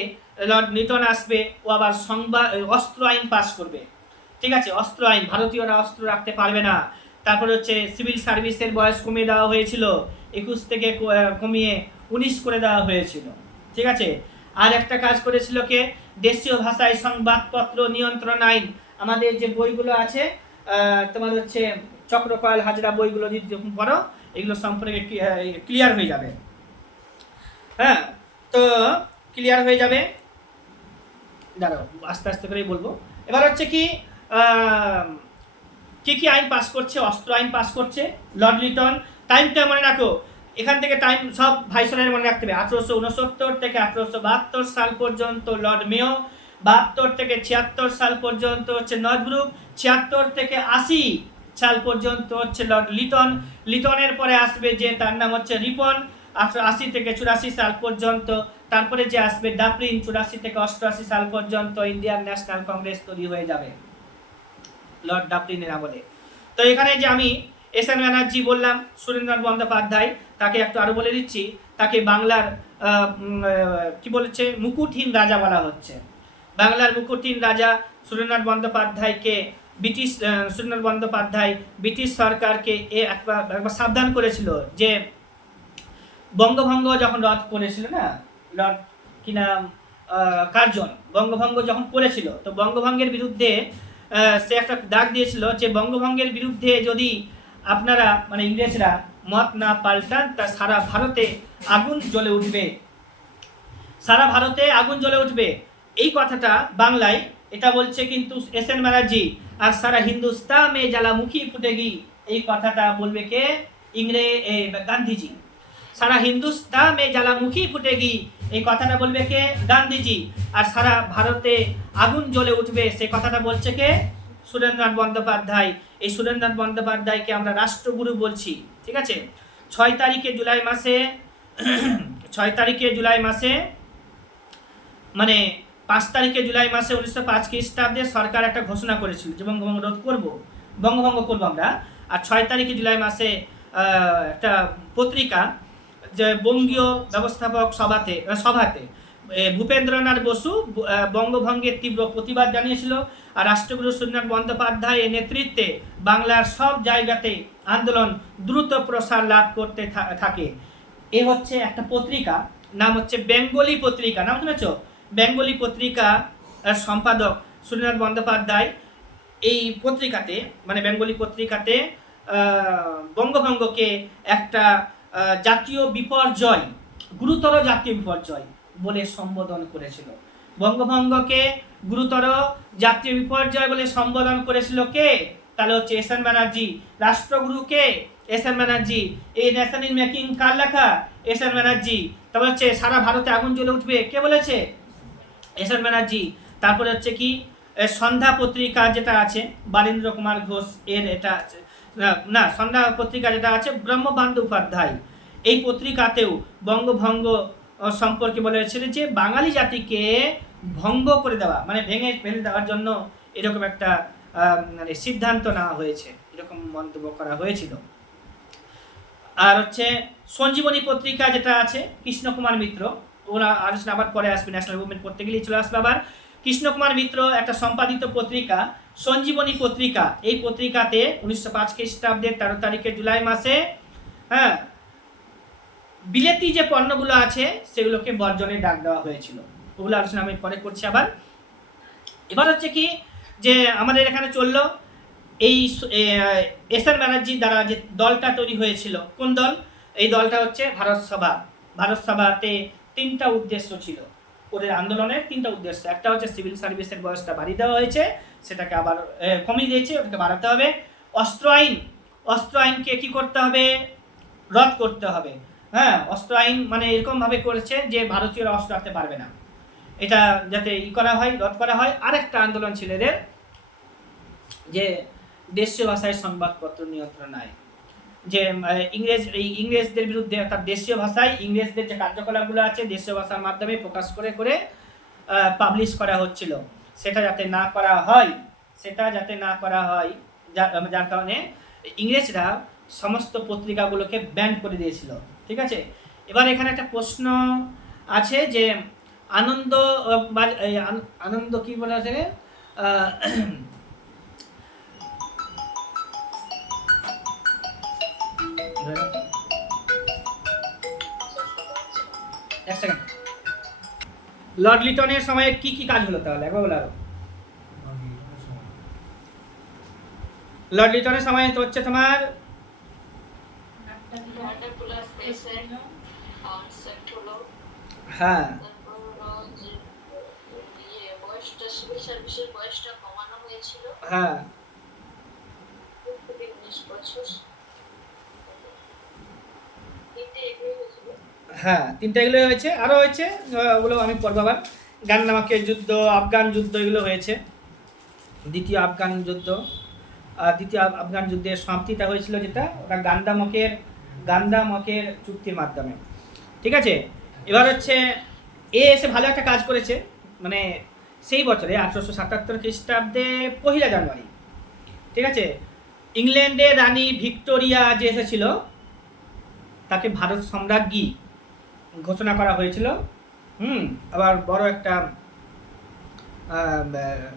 লর্ড লিটন আসবে, ও আবার অস্ত্র আইন পাস করবে। ঠিক আছে, অস্ত্র আইন, ভারতীয়রা অস্ত্র রাখতে পারবে না। তারপরে হচ্ছে সিভিল সার্ভিসের বয়স কমিয়ে দেওয়া হয়েছিল, 21 থেকে কমিয়ে 19 করে দেওয়া হয়েছিল। ঠিক আছে, আর একটা কাজ করেছিল কে, দেশীয় ভাষায় সংবাদপত্র নিয়ন্ত্রণ আইন। আমাদের যে বইগুলো আছে তোমার হচ্ছে চক্রকয়েল হাজরা বইগুলো যদি পড়ো, এগুলো সম্পর্কে ক্লিয়ার হয়ে যাবে। হ্যাঁ, তো ক্লিয়ার হয়ে যাবে, দাঁড়াও আস্তে আস্তে করেই বলবো। এবার হচ্ছে কি কি আইন পাস করছে, অস্ত্র আইন পাস করছে লর্ড লিটন। টাইমটা মনে রাখো, এখান থেকে টাইম সব ভাইসরয়ের মনে রাখতে হবে। 1869 থেকে 1872 সাল পর্যন্ত লর্ড মেয়ো, 72 থেকে 76 সাল পর্যন্ত হচ্ছে নর্থ ব্রুক, 76 থেকে 80 সাল পর্যন্ত হচ্ছে লর্ড লিটন। লিটনের পরে আসবে যে, তার নাম হচ্ছে রিপন, 80 থেকে 84 সাল পর্যন্ত। তারপরে যে আসবে ডাফরিন, 84 থেকে 88 সাল পর্যন্ত ইন্ডিয়ান ন্যাশনাল কংগ্রেস তৈরি হয়ে যাবে লর্ড ডাফরিনের আমলে। তো এখানে যে আমি এস এন ব্যানার্জি বললাম, সুরেন্দ্রনাথ বন্দ্যোপাধ্যায়, তাকে একটু আরো বলে দিচ্ছি, তাকে বাংলার কি বলেছে, মুকুটহীন রাজা বলা হচ্ছে। বাংলার মুকুটহীন রাজা সুরেন্দ্রনাথ বন্দ্যোপাধ্যায়কে সুরেন্দ্রনাথ বন্দ্যোপাধ্যায় ব্রিটিশ সরকারকে একবার সাবধান করেছিল যে, বঙ্গভঙ্গ যখন রদ করেছিল না, লর্ড কি নাম কার্জন, বঙ্গভঙ্গ যখন করেছিল, তো বঙ্গভঙ্গের বিরুদ্ধে সে একটা ডাক দিয়েছিল যে, বঙ্গভঙ্গের বিরুদ্ধে যদি আপনারা মানে ইংরেজরা মত না পাল্টান, তা সারা ভারতে আগুন জ্বলে উঠবে, সারা ভারতে আগুন জ্বলে উঠবে। এই কথাটা বাংলায় এটা বলছে কিন্তু এস এন ব্যানার্জি, আর সারা হিন্দুস্তান মে জ্বালামুখী ফুটেগি, এই কথাটা বলবে কে, গান্ধীজি। সারা হিন্দুস্তান মে জ্বালামুখী ফুটেগি, এই কথাটা বলবে কে, গান্ধীজি। আর সারা ভারতে আগুন জ্বলে উঠবে, সে কথাটা বলছে কে, সুরেন্দ্রনাথ বন্দ্যোপাধ্যায়। এই সুরেন্দ্রনাথ বন্দ্যোপাধ্যায়কে আমরা রাষ্ট্রগুরু বলছি। ঠিক আছে, 6 তারিখে জুলাই মাসে 6 তারিখে জুলাই মাসে মানে 5 তারিখে জুলাই মাসে 1905 খ্রিস্টাব্দে সরকার একটা ঘোষণা করেছিল যে বঙ্গভঙ্গ রোধ করবো, বঙ্গভঙ্গ করবো আমরা। আর 6 তারিখে জুলাই মাসে একটা পত্রিকা, যে বঙ্গীয় ব্যবস্থাপক সভাতে ভূপেন্দ্রনাথ বসু বঙ্গভঙ্গের তীব্র প্রতিবাদ জানিয়েছিল। আর রাষ্ট্রগুরু সুরেন্দ্রনাথ বন্দ্যোপাধ্যায়ের নেতৃত্বে বাংলার সব জায়গাতে আন্দোলন দ্রুত প্রসার লাভ করতে থাকে। এ হচ্ছে একটা পত্রিকা, নাম হচ্ছে বেঙ্গলি পত্রিকা, নাম শুনেছ? বেঙ্গলি পত্রিকা সম্পাদক সুরেন্দ্রনাথ বন্দ্যোপাধ্যায়। এই পত্রিকাতে মানে বেঙ্গলি পত্রিকাতে বঙ্গভঙ্গকে একটা জাতীয় বিপর্যয়, গুরুতর জাতীয় বিপর্যয় বলে সম্বোধন করেছিল। বঙ্গভঙ্গকে গুরুতর জাতীয় বিপর্যয় বলে সম্বোধন করেছিল কে, তাহলে হচ্ছে এস এন ব্যানার্জি। রাষ্ট্রগুরুকে এস এন ব্যানার্জি। এই নেশন ইন মেকিং কার লেখা, এস এন ব্যানার্জি। তারপর হচ্ছে সারা ভারতে আগুন জ্বলে উঠবে, কে বলেছে, এস এন ব্যানার্জি। তারপরে হচ্ছে কি, সন্ধ্যা পত্রিকা যেটা আছে বারীন্দ্র কুমার ঘোষ এর, এটা না সন্ধ্যা পত্রিকা যেটা আছে ব্রহ্মবন্দ্যোপাধ্যায়, এই পত্রিকাতেও বঙ্গভঙ্গ সম্পর্কে বলেছিল যে বাঙালি জাতিকে ভঙ্গ করে দেওয়া মানে ভেঙে ফেলে দেওয়ার জন্য এরকম একটা মানে সিদ্ধান্ত নেওয়া হয়েছে, এরকম মন্তব্য করা হয়েছিল। আর হচ্ছে সঞ্জীবনী পত্রিকা যেটা আছে কৃষ্ণ কুমার মিত্র, ওরা আলোচনা আবার পরে আসবে, ন্যাশনাল মুভমেন্ট করতে গেলেই চলে আসবে আবার। কৃষ্ণকুমার মিত্র একটা সম্পাদিত পত্রিকা সঞ্জীবনী পত্রিকা, এই পত্রিকাতে 1905 খ্রিস্টাব্দের 13 তারিখে জুলাই মাসে, হ্যাঁ, বিলেতি যে পণ্যগুলো আছে সেগুলোকে বর্জনের ডাক দেওয়া হয়েছিল। ওগুলো আলোচনা আমি পরে করছি। এবার হচ্ছে কি যে আমাদের এখানে চললো এই এস.এন. ব্যানার্জি দ্বারা যে দলটা তৈরি হয়েছিল, কোন দল? এই দলটা হচ্ছে ভারত সভা। ভারত সভাতে 3টা উদ্দেশ্য ছিল ওদের আন্দোলনের, 3টা উদ্দেশ্য। একটা হচ্ছে সিভিল সার্ভিসের বয়সটা বাড়িয়ে দেওয়া হয়েছে, সেটাকে আবার কমিয়ে দিয়েছে, ওটাকে বাড়াতে হবে। অস্ত্র আইনকে কি করতে হবে? রদ করতে হবে। হ্যাঁ, অস্ত্র আইন মানে এরকমভাবে করেছে যে ভারতীয়রা অস্ত্র রাখতে পারবে না, এটা যাতে করা হয়, রদ করা হয়। আরেকটা আন্দোলন ছিল এদের, যে দেশীয় ভাষায় সংবাদপত্র নিয়ন্ত্রণ আইন, যে ইংরেজদের বিরুদ্ধে, অর্থাৎ দেশীয় ভাষায় ইংরেজদের যে কার্যকলাপগুলো আছে দেশীয় ভাষার মাধ্যমে প্রকাশ করে করে পাবলিশ করা হচ্ছিল, সেটা যাতে না করা হয়, যার কারণে ইংরেজরা সমস্ত পত্রিকাগুলোকে ব্যান করে দিয়েছিল। ঠিক আছে, এবার এখানে একটা প্রশ্ন আছে যে আনন্দ কি বলা আছে, এক সেকেন্ড, লর্ড লিটনের সময়ে কি কি কাজ হলো তাহলে একবার বলো। লর্ড লিটনের সময় তো হচ্ছে তোমার হ্যাঁ হ্যাঁ হ্যাঁ 3টা এগুলো হয়েছে, আরও হয়েছে, ওগুলো আমি পড়বো আবার। গান্নামাকের যুদ্ধ, আফগান যুদ্ধ, এগুলো হয়েছে। দ্বিতীয় আফগান যুদ্ধের সমাপ্তিটা হয়েছিল, যেটা ওটা গান্দামকের চুক্তির মাধ্যমে। ঠিক আছে, এবার হচ্ছে এসে ভালো একটা কাজ করেছে, মানে সেই বছরে 1877 খ্রিস্টাব্দে 1 জানুয়ারি, ঠিক আছে, ইংল্যান্ডের রানী ভিক্টোরিয়া যে এসেছিল তাকে ভারত সম্রাজ্ঞী ঘোষণা করা হয়েছিল। আবার বড় একটা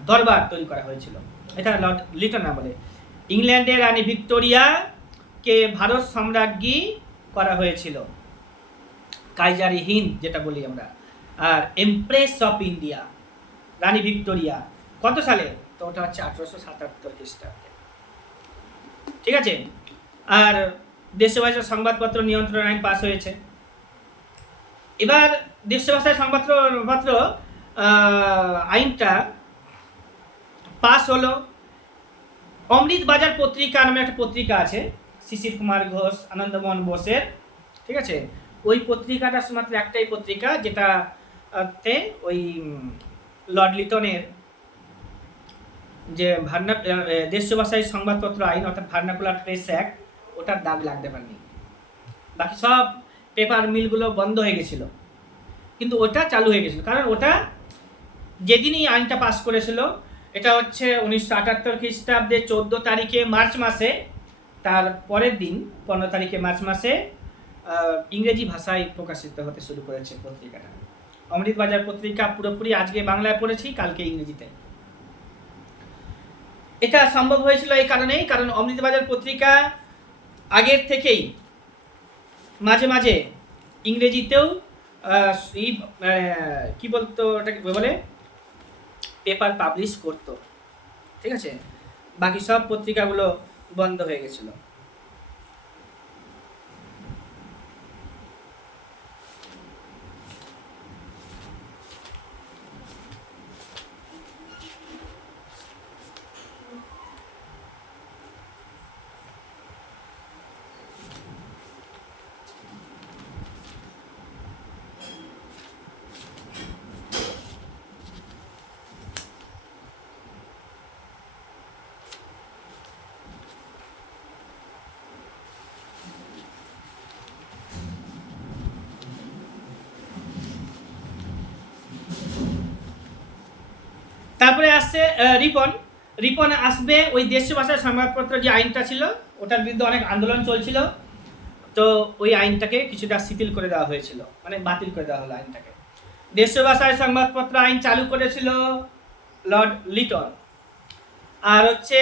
দরবার তৈরি করা হয়েছিল, এটা লর্ড লিটন বলে। ইংল্যান্ডের রানী ভিক্টোরিয়াকে ভারত সম্রাজ্ঞী করা হয়েছিল, কাইজারি হিন্দ যেটা বলি আমরা। আর এমপ্রেস অফ ইন্ডিয়া রানী ভিক্টোরিয়া কত সালে? তো ওটা হচ্ছে 1877 খ্রিস্টাব্দে। ঠিক আছে, আর দেশীয় ভাষার সংবাদপত্র নিয়ন্ত্রণ আইন পাস হয়েছে। এবার দেশীয় ভাষায় সংবাদপত্র আইনটা পাস হলো। অমৃত বাজার পত্রিকা নামে একটা পত্রিকা আছে, শিশির কুমার ঘোষ, আনন্দমোহন বোসের। ঠিক আছে, ওই পত্রিকাটা শুধুমাত্র একটাই পত্রিকা যেটাতে ওই লর্ড লিটনের যে দেশীয় ভাষায় সংবাদপত্র আইন, অর্থাৎ ভার্নাকুলার প্রেস অ্যাক্ট, ওটার দাগ লাগতে পারেনি। বাকি সব পেপার মিলগুলো বন্ধ হয়ে গেছিল, কিন্তু ওটা চালু হয়ে গেছিল। কারণ ওটা যেদিনই আইনটা পাস করেছিল, এটা হচ্ছে 1978 খ্রিস্টাব্দে 14 তারিখে মার্চ মাসে, তার পরের দিন 15 তারিখে মার্চ মাসে ইংরেজি ভাষায় প্রকাশিত হতে শুরু করেছে পত্রিকাটা। অমৃত বাজার পত্রিকা পুরোপুরি আজকে বাংলায় পড়েছি, কালকে ইংরেজিতে। এটা সম্ভব হয়েছিল এই কারণেই, কারণ অমৃত বাজার পত্রিকা আগের থেকেই মাঝে মাঝে ইংরেজিতেও কি বলতো ওটাকে বলে, পেপার পাবলিশ করতো। ঠিক আছে, বাকি সব পত্রিকাগুলো বন্ধ হয়ে গেছিল। তারপরে আসছে রিপন আসবে। ওই দেশীয় ভাষার সংবাদপত্র যে আইনটা ছিল, ওটার বিরুদ্ধে অনেক আন্দোলন চলছিল, তো ওই আইনটাকে কিছুটা শিথিল করে দেওয়া হয়েছিল, মানে বাতিল করে দেওয়া হলো আইনটাকে। দেশীয় ভাষায় সংবাদপত্র আইন চালু করেছিল লর্ড লিটন। আর হচ্ছে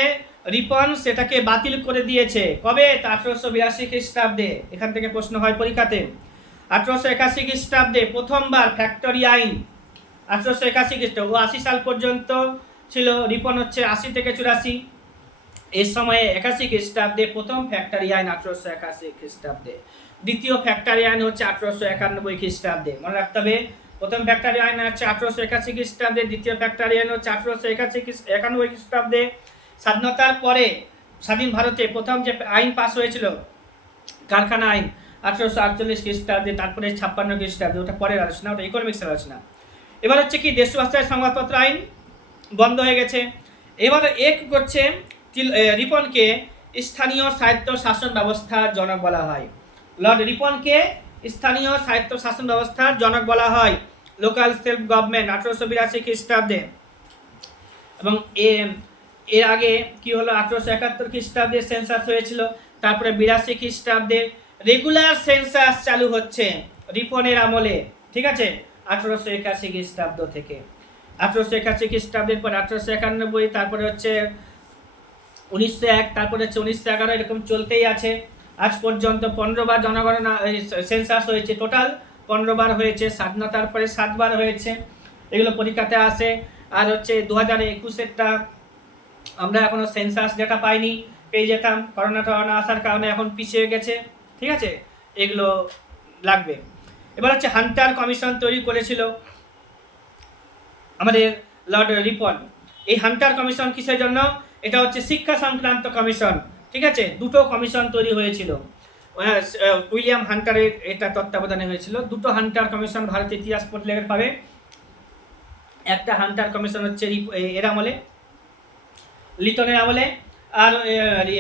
রিপন সেটাকে বাতিল করে দিয়েছে কবে? 1882 খ্রিস্টাব্দে। এখান থেকে প্রশ্ন হয় পরীক্ষাতে। 1881 খ্রিস্টাব্দে প্রথমবার ফ্যাক্টরি আইন, 1881 খ্রিস্টাব্দে, ও 80 সাল পর্যন্ত ছিল। রিপন হচ্ছে 80 থেকে 84। এই সময়ে 81 খ্রিস্টাব্দে প্রথম ফ্যাক্টরি আইন 1881 খ্রিস্টাব্দে। দ্বিতীয় ফ্যাক্টরি আইন হচ্ছে 1891 খ্রিস্টাব্দে। মনে রাখতে হবে, প্রথম ফ্যাক্টরি আইন হচ্ছে 1881 খ্রিস্টাব্দে, দ্বিতীয় ফ্যাক্টরি আইন হচ্ছে 1891 খ্রিস্টাব্দে। স্বাধীনতার পরে স্বাধীন ভারতে প্রথম যে আইন পাস হয়েছিল কারখানা আইন 1848 খ্রিস্টাব্দে, তারপরে 56 খ্রিস্টাব্দে, ওটা পরের আলোচনা, ওটা ইকোনমিক্সের আলোচনা। এবার হচ্ছে কি দেশীয় ভাষায় সংবাদপত্র আইন বন্ধ হয়ে গেছে। এবার এক করছে রিপনকে স্থানীয় স্বায়ত্ত শাসন ব্যবস্থার জনক বলা হয়। লর্ড রিপনকে স্থানীয় স্বায়ত্ত শাসন ব্যবস্থার জনক বলা হয়, লোকাল সেলফ গভর্নমেন্ট, 1882 খ্রিস্টাব্দে। এবং এর আগে কি হলো, 1871 খ্রিস্টাব্দে সেন্সাস হয়েছিল। তারপরে 82 খ্রিস্টাব্দে রেগুলার সেন্সাস চালু হচ্ছে রিপনের আমলে, ঠিক আছে, 1881 খ্রিস্টাব্দ থেকে। 1881 খ্রিস্টাব্দের পর 1891, তারপরে হচ্ছে 1901, তারপরে হচ্ছে 1911, এরকম চলতেই আছে আজ পর্যন্ত। 15 বার জনগণনা সেন্সাস হয়েছে, টোটাল 15 বার হয়েছে। স্বাধীনতার পরে 7 বার হয়েছে, এগুলো পরীক্ষাতে আসে। আর হচ্ছে 2021-এরটা আমরা এখনো সেন্সাস ডেটা পাইনি, পেয়ে যেতাম, করোনা টরোনা আসার কারণে এখন পিছিয়ে গেছে, ঠিক আছে, এগুলো লাগবে। এবার হচ্ছে হান্টার কমিশন তৈরি করেছিল আমাদের লর্ড রিপন। এই হান্টার কমিশন কিসের জন্য? এটা হচ্ছে শিক্ষা সংক্রান্ত কমিশন, ঠিক আছে। দুটো কমিশন তৈরি হয়েছিল, উইলিয়াম হান্টারের এটা তত্ত্বাবধানে হয়েছিল। দুটো হান্টার কমিশন ভারতের ইতিহাস পড়লে পাবে। একটা হান্টার কমিশন হচ্ছে এর আমলে, লিটনের আমলে, আর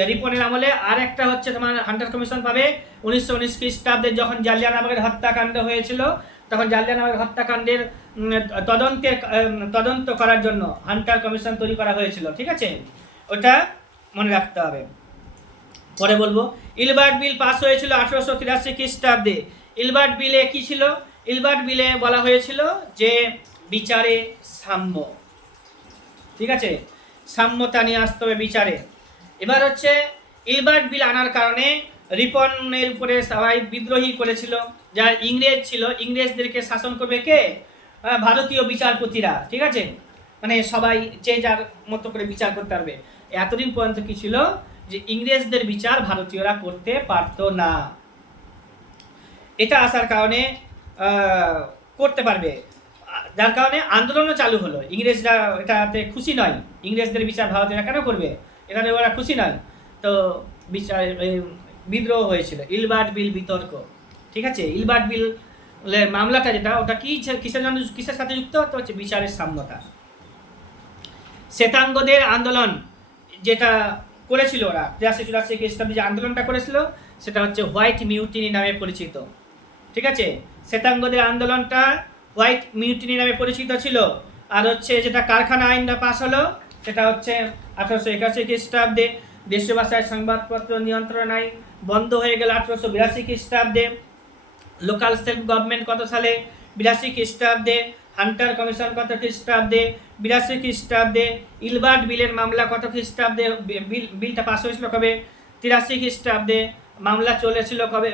রিপনের আমলে। আর একটা হচ্ছে তোমার হান্টার কমিশন পাবে 1919 খ্রিস্টাব্দে, যখন জালিয়ানওয়ালাবাগের হত্যাকাণ্ড হয়েছিল, তখন জালিয়ানওয়ালাবাগ হত্যাকাণ্ডের তদন্ত করার জন্য হান্টার কমিশন তৈরি করা হয়েছিল, ঠিক আছে, ওটা মনে রাখতে হবে, পরে বলবো। ইলবার্ট বিল পাস হয়েছিল 1883 খ্রিস্টাব্দে। ইলবার্ট বিলে কি ছিল? ইলবার্ট বিলে বলা হয়েছিল যে বিচারে সাম্য, ঠিক আছে, সাম্যতা নিয়ে আসতে হবে বিচারে। এবার হচ্ছে ইলবার্ট বিল আনার কারণে রিপনের উপরে সবাই বিদ্রোহী করেছিল, যারা ইংরেজ ছিল। ইংরেজদেরকে শাসন করবে কে? ভারতীয় বিচারপতিরা, ঠিক আছে, মানে সবাই যে যার মতো করে বিচার করতে পারবে। এতদিন পর্যন্ত কি ছিল, যে ইংরেজদের বিচার ভারতীয়রা করতে পারতো না। এটা আসার কারণে করতে পারবে, যার কারণে আন্দোলনও চালু হলো। ইংরেজরা এটাতে খুশি নয়, ইংরেজদের বিচার ভারতীয়রা কেন করবে, এখানে ওরা খুশি নয়। তো বিচার বিদ্রোহ হয়েছিল, ইলবার্ট বিল বিতর্ক, ঠিক আছে। ইলবার্ট বিল মামলাটা যেটা, ওটা কি কিসের জন্য, কিসের সাথে যুক্ত? তো হচ্ছে বিচারের সাম্যতা। শ্বেতাঙ্গদের আন্দোলন যেটা করেছিল ওরা 83-84 খ্রিস্টাব্দে যে আন্দোলনটা করেছিল, সেটা হচ্ছে হোয়াইট মিউটিনি নামে পরিচিত, ঠিক আছে। শ্বেতাঙ্গদের আন্দোলনটা হোয়াইট মিউটিনি নামে পরিচিত ছিল। আর হচ্ছে যেটা কারখানা আইনটা পাস হলো, সেটা হচ্ছে 1881 খ্রিস্টাব্দে। দেশীয় ভাষায় সংবাদপত্র নিয়ন্ত্রণ আইন বন্ধ হয়ে গেল 1882 খ্রিস্টাব্দে। লোকাল সেলফ গভর্নমেন্ট কত সালে? 82 খ্রিস্টাব্দে। হান্টার কমিশন কত খ্রিস্টাব্দে? 82 খ্রিস্টাব্দে। ইলবার্ট বিলের মামলা কত খ্রিস্টাব্দে? বিলটা পাস হয়েছিল কবে? 83 খ্রিস্টাব্দে। মামলা চলেছিল কবে,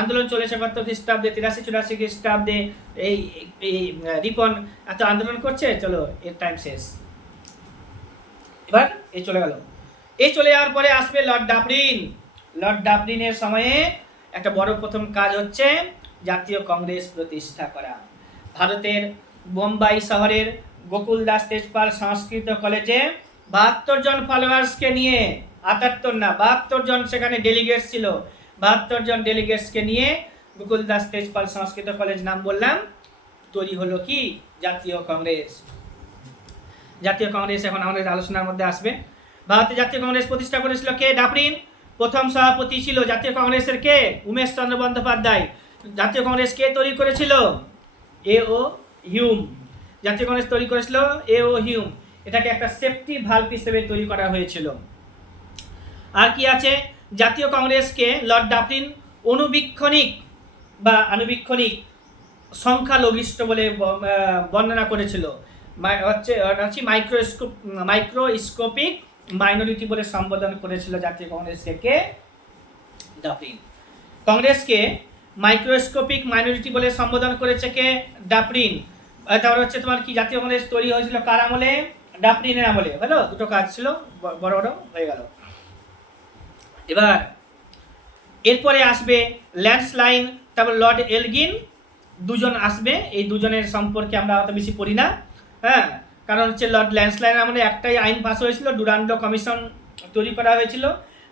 আন্দোলন চলেছে কত খ্রিস্টাব্দে? 83-84 খ্রিস্টাব্দে। এই রিপন এত আন্দোলন করছে, চলো এর টাইম শেষ। এবার এই চলে গেল। এই চলে যাওয়ার পরে আসবে লর্ড ডাবলিন। লর্ড ডাবলিনের সময়ে একটা বড় প্রথম কাজ হচ্ছে জাতীয় কংগ্রেস প্রতিষ্ঠা করা। ভারতের বোম্বাই শহরের গোকুল দাস তেজপাল সংস্কৃত কলেজে 72 জন ফলোয়ার্সকে নিয়ে, 78 না 72 জন সেখানে ডেলিগেটস ছিল, 72 জন ডেলিগেটসকে নিয়ে গোকুল দাস তেজপাল সংস্কৃত কলেজ নাম বললাম, তৈরি হলো কি জাতীয় কংগ্রেস। জাতীয় কংগ্রেস এখন আমাদের আলোচনার মধ্যে আসবে। ভারতের জাতীয় কংগ্রেস প্রতিষ্ঠা করেছিল কে? ডাবলিন। প্রথম সভাপতি ছিল জাতীয় কংগ্রেসের কে? উমেশ চন্দ্র বন্দ্যোপাধ্যায়। জাতীয় কংগ্রেস কে তৈরি করেছিল? এ.ও. হিউম। জাতীয় কংগ্রেস তৈরি করেছিল এ.ও. হিউম। এটাকে একটা সেফটি ভালভ হিসেবে তৈরি করা হয়েছিল। আর কি আছে? জাতীয় কংগ্রেসকে লর্ড ডাবলিন অনুবীক্ষণিক বা আনুবীক্ষণিক সংখ্যালঘিষ্ঠ বলে বর্ণনা করেছিল, হচ্ছে মাইক্রোস্কোপিক মাইনরিটি বলে সম্বোধন করেছিল জাতীয় কংগ্রেসকে কে? ডাফরিন। কংগ্রেসকে মাইক্রোস্কোপিক মাইনরিটি বলে সম্বোধন করেছে কে? ডাফরিন। তারপরে হচ্ছে তোমার কি জাতীয় কংগ্রেস তৈরি হয়েছিল কার আমলে? ডাফরিনের আমলে। হলো, দুটো কাজ ছিল, বড় বড় হয়ে গেল। এবার এরপরে আসবে ল্যান্ডসলাইন, তারপর লর্ড এলগিন, দুজন আসবে। এই দুজনের সম্পর্কে আমরা অত বেশি পড়ি না, হ্যাঁ, কারণ হচ্ছে লর্ড ল্যান্ডসলাইনের আমলে একটাই আইন পাস হয়েছিল, ডুরান্ডো কমিশন তৈরি করা হয়েছিল।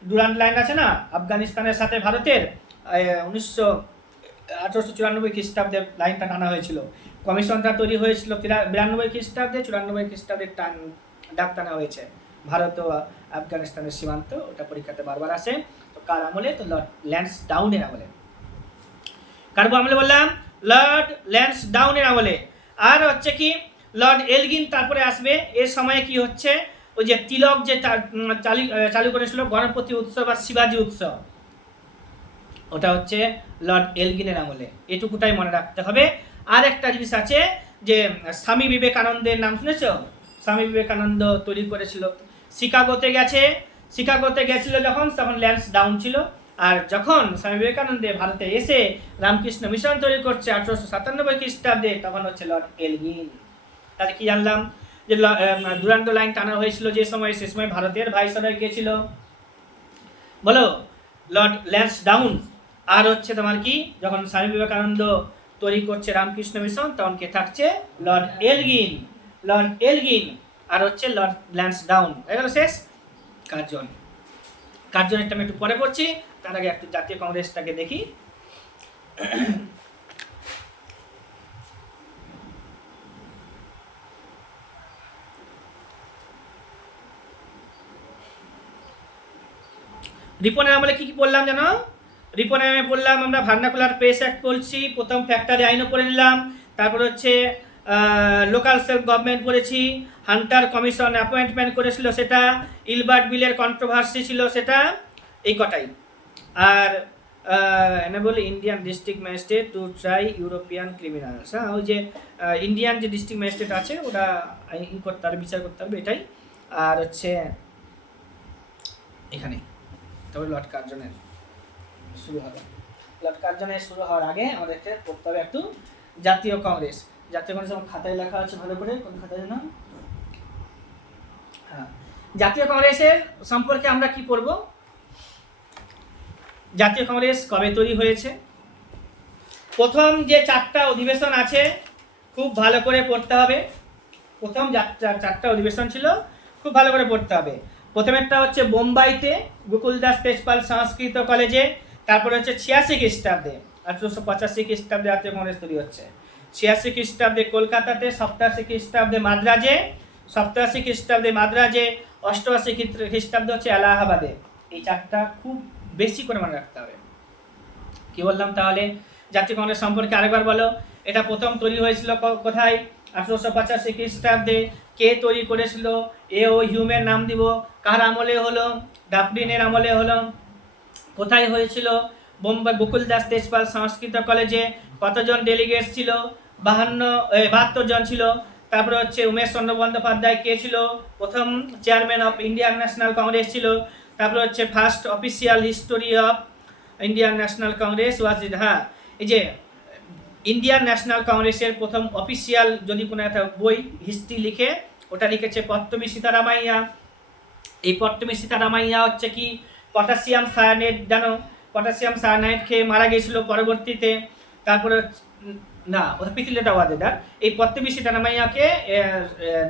ডুরান্ড লাইন আছে না আফগানিস্তানের সাথে ভারতের, 1894 খ্রিস্টাব্দে লাইনটা টানা হয়েছিল। কমিশনটা তৈরি হয়েছিল 92 খ্রিস্টাব্দে, 94 খ্রিস্টাব্দে ডাক টানা হয়েছে। ভারত ও আফগানিস্তানের সীমান্ত, ওটা পরীক্ষাতে বারবার আসে। তো কার আমলে? তো লর্ড ল্যান্সডাউনের আমলে। কার আমলে বললাম? লর্ড ল্যান্সডাউনের আমলে। আর হচ্ছে কি লর্ড এলগিন তারপরে আসবে। এর সময় কি হচ্ছে, ওই যে তিলক যে চালু করেছিল গণপতি উৎসব আর শিবাজি উৎসব, ওটা হচ্ছে লর্ড এলগিনের আমলে। এটুকুটাই মনে রাখতে হবে। আর একটা জিনিস আছে যে স্বামী বিবেকানন্দের নাম শুনেছ? স্বামী বিবেকানন্দ তৈরি করেছিল, শিকাগোতে গেছিল যখন, তখন ল্যান্সডাউন ছিল। আর যখন স্বামী বিবেকানন্দ ভারতে এসে রামকৃষ্ণ মিশন তৈরি করছে 1897 খ্রিস্টাব্দে, তখন হচ্ছে লর্ড এলগিন। তাহলে কি জানলাম? যে ডুরান্ডো লাইন টানা হয়েছিল যে সময়, সে সময় ভারতের ভাইসরয় কে ছিল বলো? Lord Lansdowne. আর হচ্ছে তোমার কি যখন স্বামী বিবেকানন্দ তৈরি করছে রামকৃষ্ণ মিশন, তখন কে থাকছে? Lord Elgin. আর হচ্ছে লর্ড ল্যান্সডাউন। হয়ে গেল শেষ। কার্জনেরটা আমি একটু পরে পড়ছি, তার আগে একটু জাতীয় কংগ্রেসটাকে দেখি। রিপনের আমলে কি কি বললাম জানো? রিপনের আমলে বললাম আমরা ভার্নাকুলার প্রেস অ্যাক্ট পড়ছি, প্রথম ফ্যাক্টরি আইনও পড়ে নিলাম, তারপর হচ্ছে লোকাল সেলফ গভর্নমেন্ট পড়েছি, হান্টার কমিশন অ্যাপয়েন্টমেন্ট করেছিল সেটা, ইলবার্ট বিলের কন্ট্রোভার্সি ছিল সেটা, এই কটাই। আর enable Indian district magistrate to try European criminals, হ্যাঁ, ওই যে ইন্ডিয়ান যে ডিস্ট্রিক্ট ম্যাজিস্ট্রেট আছে ওটা করতে হবে, বিচার করতে হবে, এটাই। আর হচ্ছে এখানে তবে লর্ড কার্জনের শুরু হবে। লর্ড কার্জনের শুরু হওয়ার আগে আমাদেরকে পড়তে হবে একটু জাতীয় কংগ্রেস। জাতীয় কংগ্রেস আমার খাতায় লেখা আছে ভালো করে, কোন খাতায় জানো? হ্যাঁ, জাতীয় কংগ্রেসের সম্পর্কে আমরা কি পড়ব? জাতীয় কংগ্রেস কবে তৈরি হয়েছে, প্রথম যে 4টা অধিবেশন আছে খুব ভালো করে পড়তে হবে। প্রথম 4টা অধিবেশন ছিল, খুব ভালো করে পড়তে হবে। প্রথমেরটা হচ্ছে বোম্বাইতে গোকুলদাস তেজপাল সংস্কৃত কলেজে, তারপরে হচ্ছে 86 খ্রিস্টাব্দে, 1885 খ্রিস্টাব্দে জাতীয় কংগ্রেস তৈরি হচ্ছে। 86 খ্রিস্টাব্দে কলকাতাতে, 87 খ্রিস্টাব্দে মাদ্রাজে, 87 খ্রিস্টাব্দে মাদ্রাজে, 88 খ্রিস্টাব্দে হচ্ছে এলাহাবাদে। এই 4টা খুব বেশি করে মনে রাখতে হবে। কি বললাম তাহলে? জাতীয় কংগ্রেস সম্পর্কে আরেকবার বলো। এটা প্রথম তৈরি হয়েছিল কোথায়? 1885 খ্রিস্টাব্দে। কে তৈরি করেছিল? এ ও হিউমের নাম দিব। কার আমলে হলো? ডাফরিনের আমলে হলো। কোথায় হয়েছিল? বোম্বাই গোকুলদাস তেজপাল সংস্কৃত কলেজে। কতজন ডেলিগেটস ছিল? 72 জন ছিল। তারপরে হচ্ছে উমেশ চন্দ্র বন্দ্যোপাধ্যায় কে ছিল? প্রথম chairman of Indian National Congress ছিল। তারপরে হচ্ছে first official history of Indian National Congress was it, হ্যাঁ, এই যে ইন্ডিয়ান ন্যাশনাল কংগ্রেসের প্রথম অফিসিয়াল যদি কোনো একটা বই হিস্ট্রি লিখে, ওটা লিখেছে পট্টমী সীতারামাইয়া। এই পট্টমী সীতারামাইয়া হচ্ছে কি পটাশিয়াম সায়ানাইড, জানো? পটাশিয়াম সায়ানাইড খেয়ে মারা গিয়েছিল পরবর্তীতে। তারপরে না, ওটা পিতিলেটা ওয়াদেদার। এই পট্টমী সীতারামাইয়াকে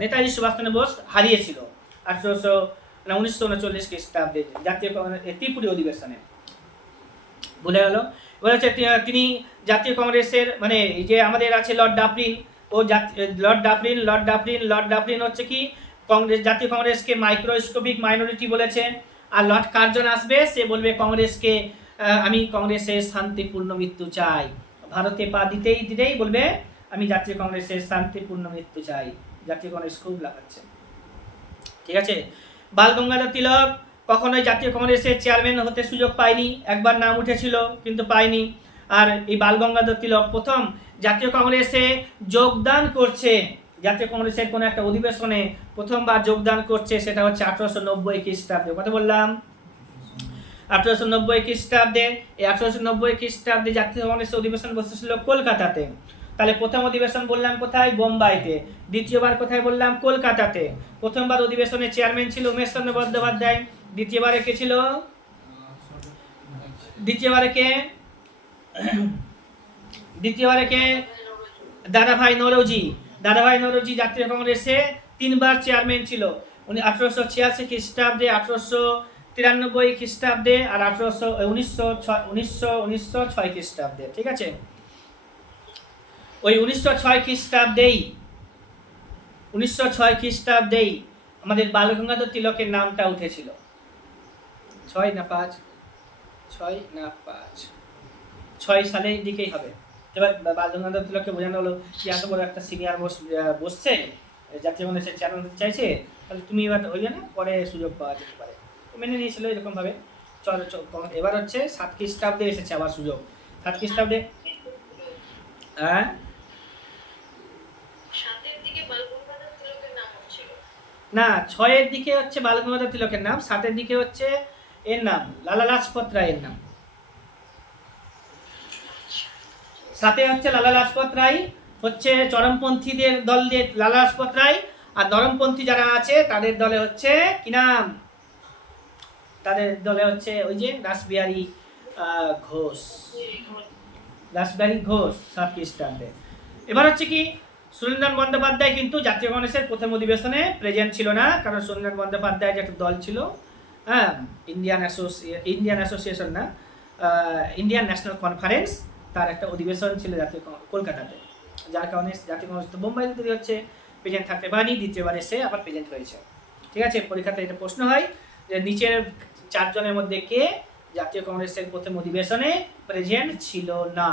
নেতাজি সুভাষচন্দ্র বোস হারিয়েছিল 1939 খ্রিস্টাব্দে জাতীয় ত্রিপুরী অধিবেশনে। ভুলে গেল। এবার হচ্ছে তিনি জাতীয় কংগ্রেসের, মানে এই যে আমাদের আছে লর্ড ডাফরিন, ও লর্ড ডাফরিন হচ্ছে কি কংগ্রেস, জাতীয় কংগ্রেসকে মাইক্রোস্কোপিক মাইনরিটি বলেছে। আর লর্ড কার্জন আসবে, সে বলবে কংগ্রেসকে আমি কংগ্রেসের শান্তিপূর্ণ মৃত্যু চাই। ভারতে পা দিতেই বলবে আমি জাতীয় কংগ্রেসের শান্তিপূর্ণ মৃত্যু চাই। জাতীয় কংগ্রেস খুব লাগাচ্ছে, ঠিক আছে। বাল গঙ্গাধর তিলক কখনোই জাতীয় কংগ্রেসের চেয়ারম্যান হতে সুযোগ পায়নি, একবার নাম উঠেছিল কিন্তু পায়নি। আর এই বাল গঙ্গাধর তিলক প্রথম জাতীয় কংগ্রেসে যোগদান করছে, জাতীয় কংগ্রেসের কোনো একটা অধিবেশনে প্রথমবার যোগদান করছে, সেটা হচ্ছে 1890 খ্রিস্টাব্দে। কথা বললাম 1890 খ্রিস্টাব্দে। এই 1890 খ্রিস্টাব্দে জাতীয় কংগ্রেসের অধিবেশন বসেছিল কলকাতাতে। তাহলে প্রথম অধিবেশন বললাম কোথায়? বোম্বাইতে। দ্বিতীয়বার কোথায় বললাম? কলকাতাতে। প্রথমবার অধিবেশনের চেয়ারম্যান ছিল উমেশচন্দ্র বন্দ্যোপাধ্যায়। দ্বিতীয়বারে কে ছিল? দ্বিতীয়বারে কে? দাদাভাই নওরোজি। দাদাভাই নওরোজি জাতীয় কংগ্রেসে 3বার চেয়ারম্যান ছিল। উনি 1886 খ্রিস্টাব্দে, 1893 খ্রিস্টাব্দে আর 1906 খ্রিস্টাব্দে। ঠিক আছে, ওই 1906 খ্রিস্টাব্দেই আমাদের বালগঙ্গাধর তিলকের নামটা উঠেছিল। 6 না 5? 6 না 5? 6 সালের দিকেই হবে। এবার বালগঙ্গাধর তিলককে বোঝানো হলো যে এত বড় একটা সিনিয়র বসছে, জাতীয় কংগ্রেসের চেয়ারম্যান হতে চাইছে, তাহলে তুমি এবার হইলে না, পরে সুযোগ পাওয়া যেতে পারে। মেনে নিয়েছিল এরকমভাবে। এবার হচ্ছে 7 খ্রিস্টাব্দে এসেছে আবার সুযোগ। 7 খ্রিস্টাব্দে হ্যাঁ, না 6-এর দিকে হচ্ছে বালগঙ্গাধর তিলকের নাম, 7-এর দিকে হচ্ছে এর নাম লালা লাজপত রায়ের নাম। 7-এ হচ্ছে লালা লাজপত রায়, হচ্ছে চরমপন্থীদের দলের লালা লাজপত রায়, আর নরমপন্থী যারা আছে তাদের দলে হচ্ছে কি নাম? তাদের দলে হচ্ছে ওই যে রাসবিহারী ঘোষ। রাসবিহারী ঘোষ 7 খ্রিস্টাব্দে। এবার হচ্ছে কি, সুরেন্দ্রনাথ বন্দ্যোপাধ্যায় কিন্তু জাতীয় কংগ্রেসের প্রথম অধিবেশনে প্রেজেন্ট ছিল না, কারণ সুরেন্দ্রনাথ বন্দ্যোপাধ্যায় যে একটা দল ছিল, হ্যাঁ, ইন্ডিয়ান অ্যাসোসিয়েশন না, ইন্ডিয়ান ন্যাশনাল কনফারেন্স, তার একটা অধিবেশন ছিল জাতীয় কলকাতাতে, যার কারণে জাতীয় কংগ্রেস তো বোম্বাইতে তৈরি হচ্ছে, প্রেজেন্ট থাকতে পারেনি। দ্বিতীয়বার এসে আবার প্রেজেন্ট হয়েছে। ঠিক আছে, পরীক্ষাতে এটা প্রশ্ন হয় যে নিচের 4 জনের মধ্যে কে জাতীয় কংগ্রেসের প্রথম অধিবেশনে প্রেজেন্ট ছিল না?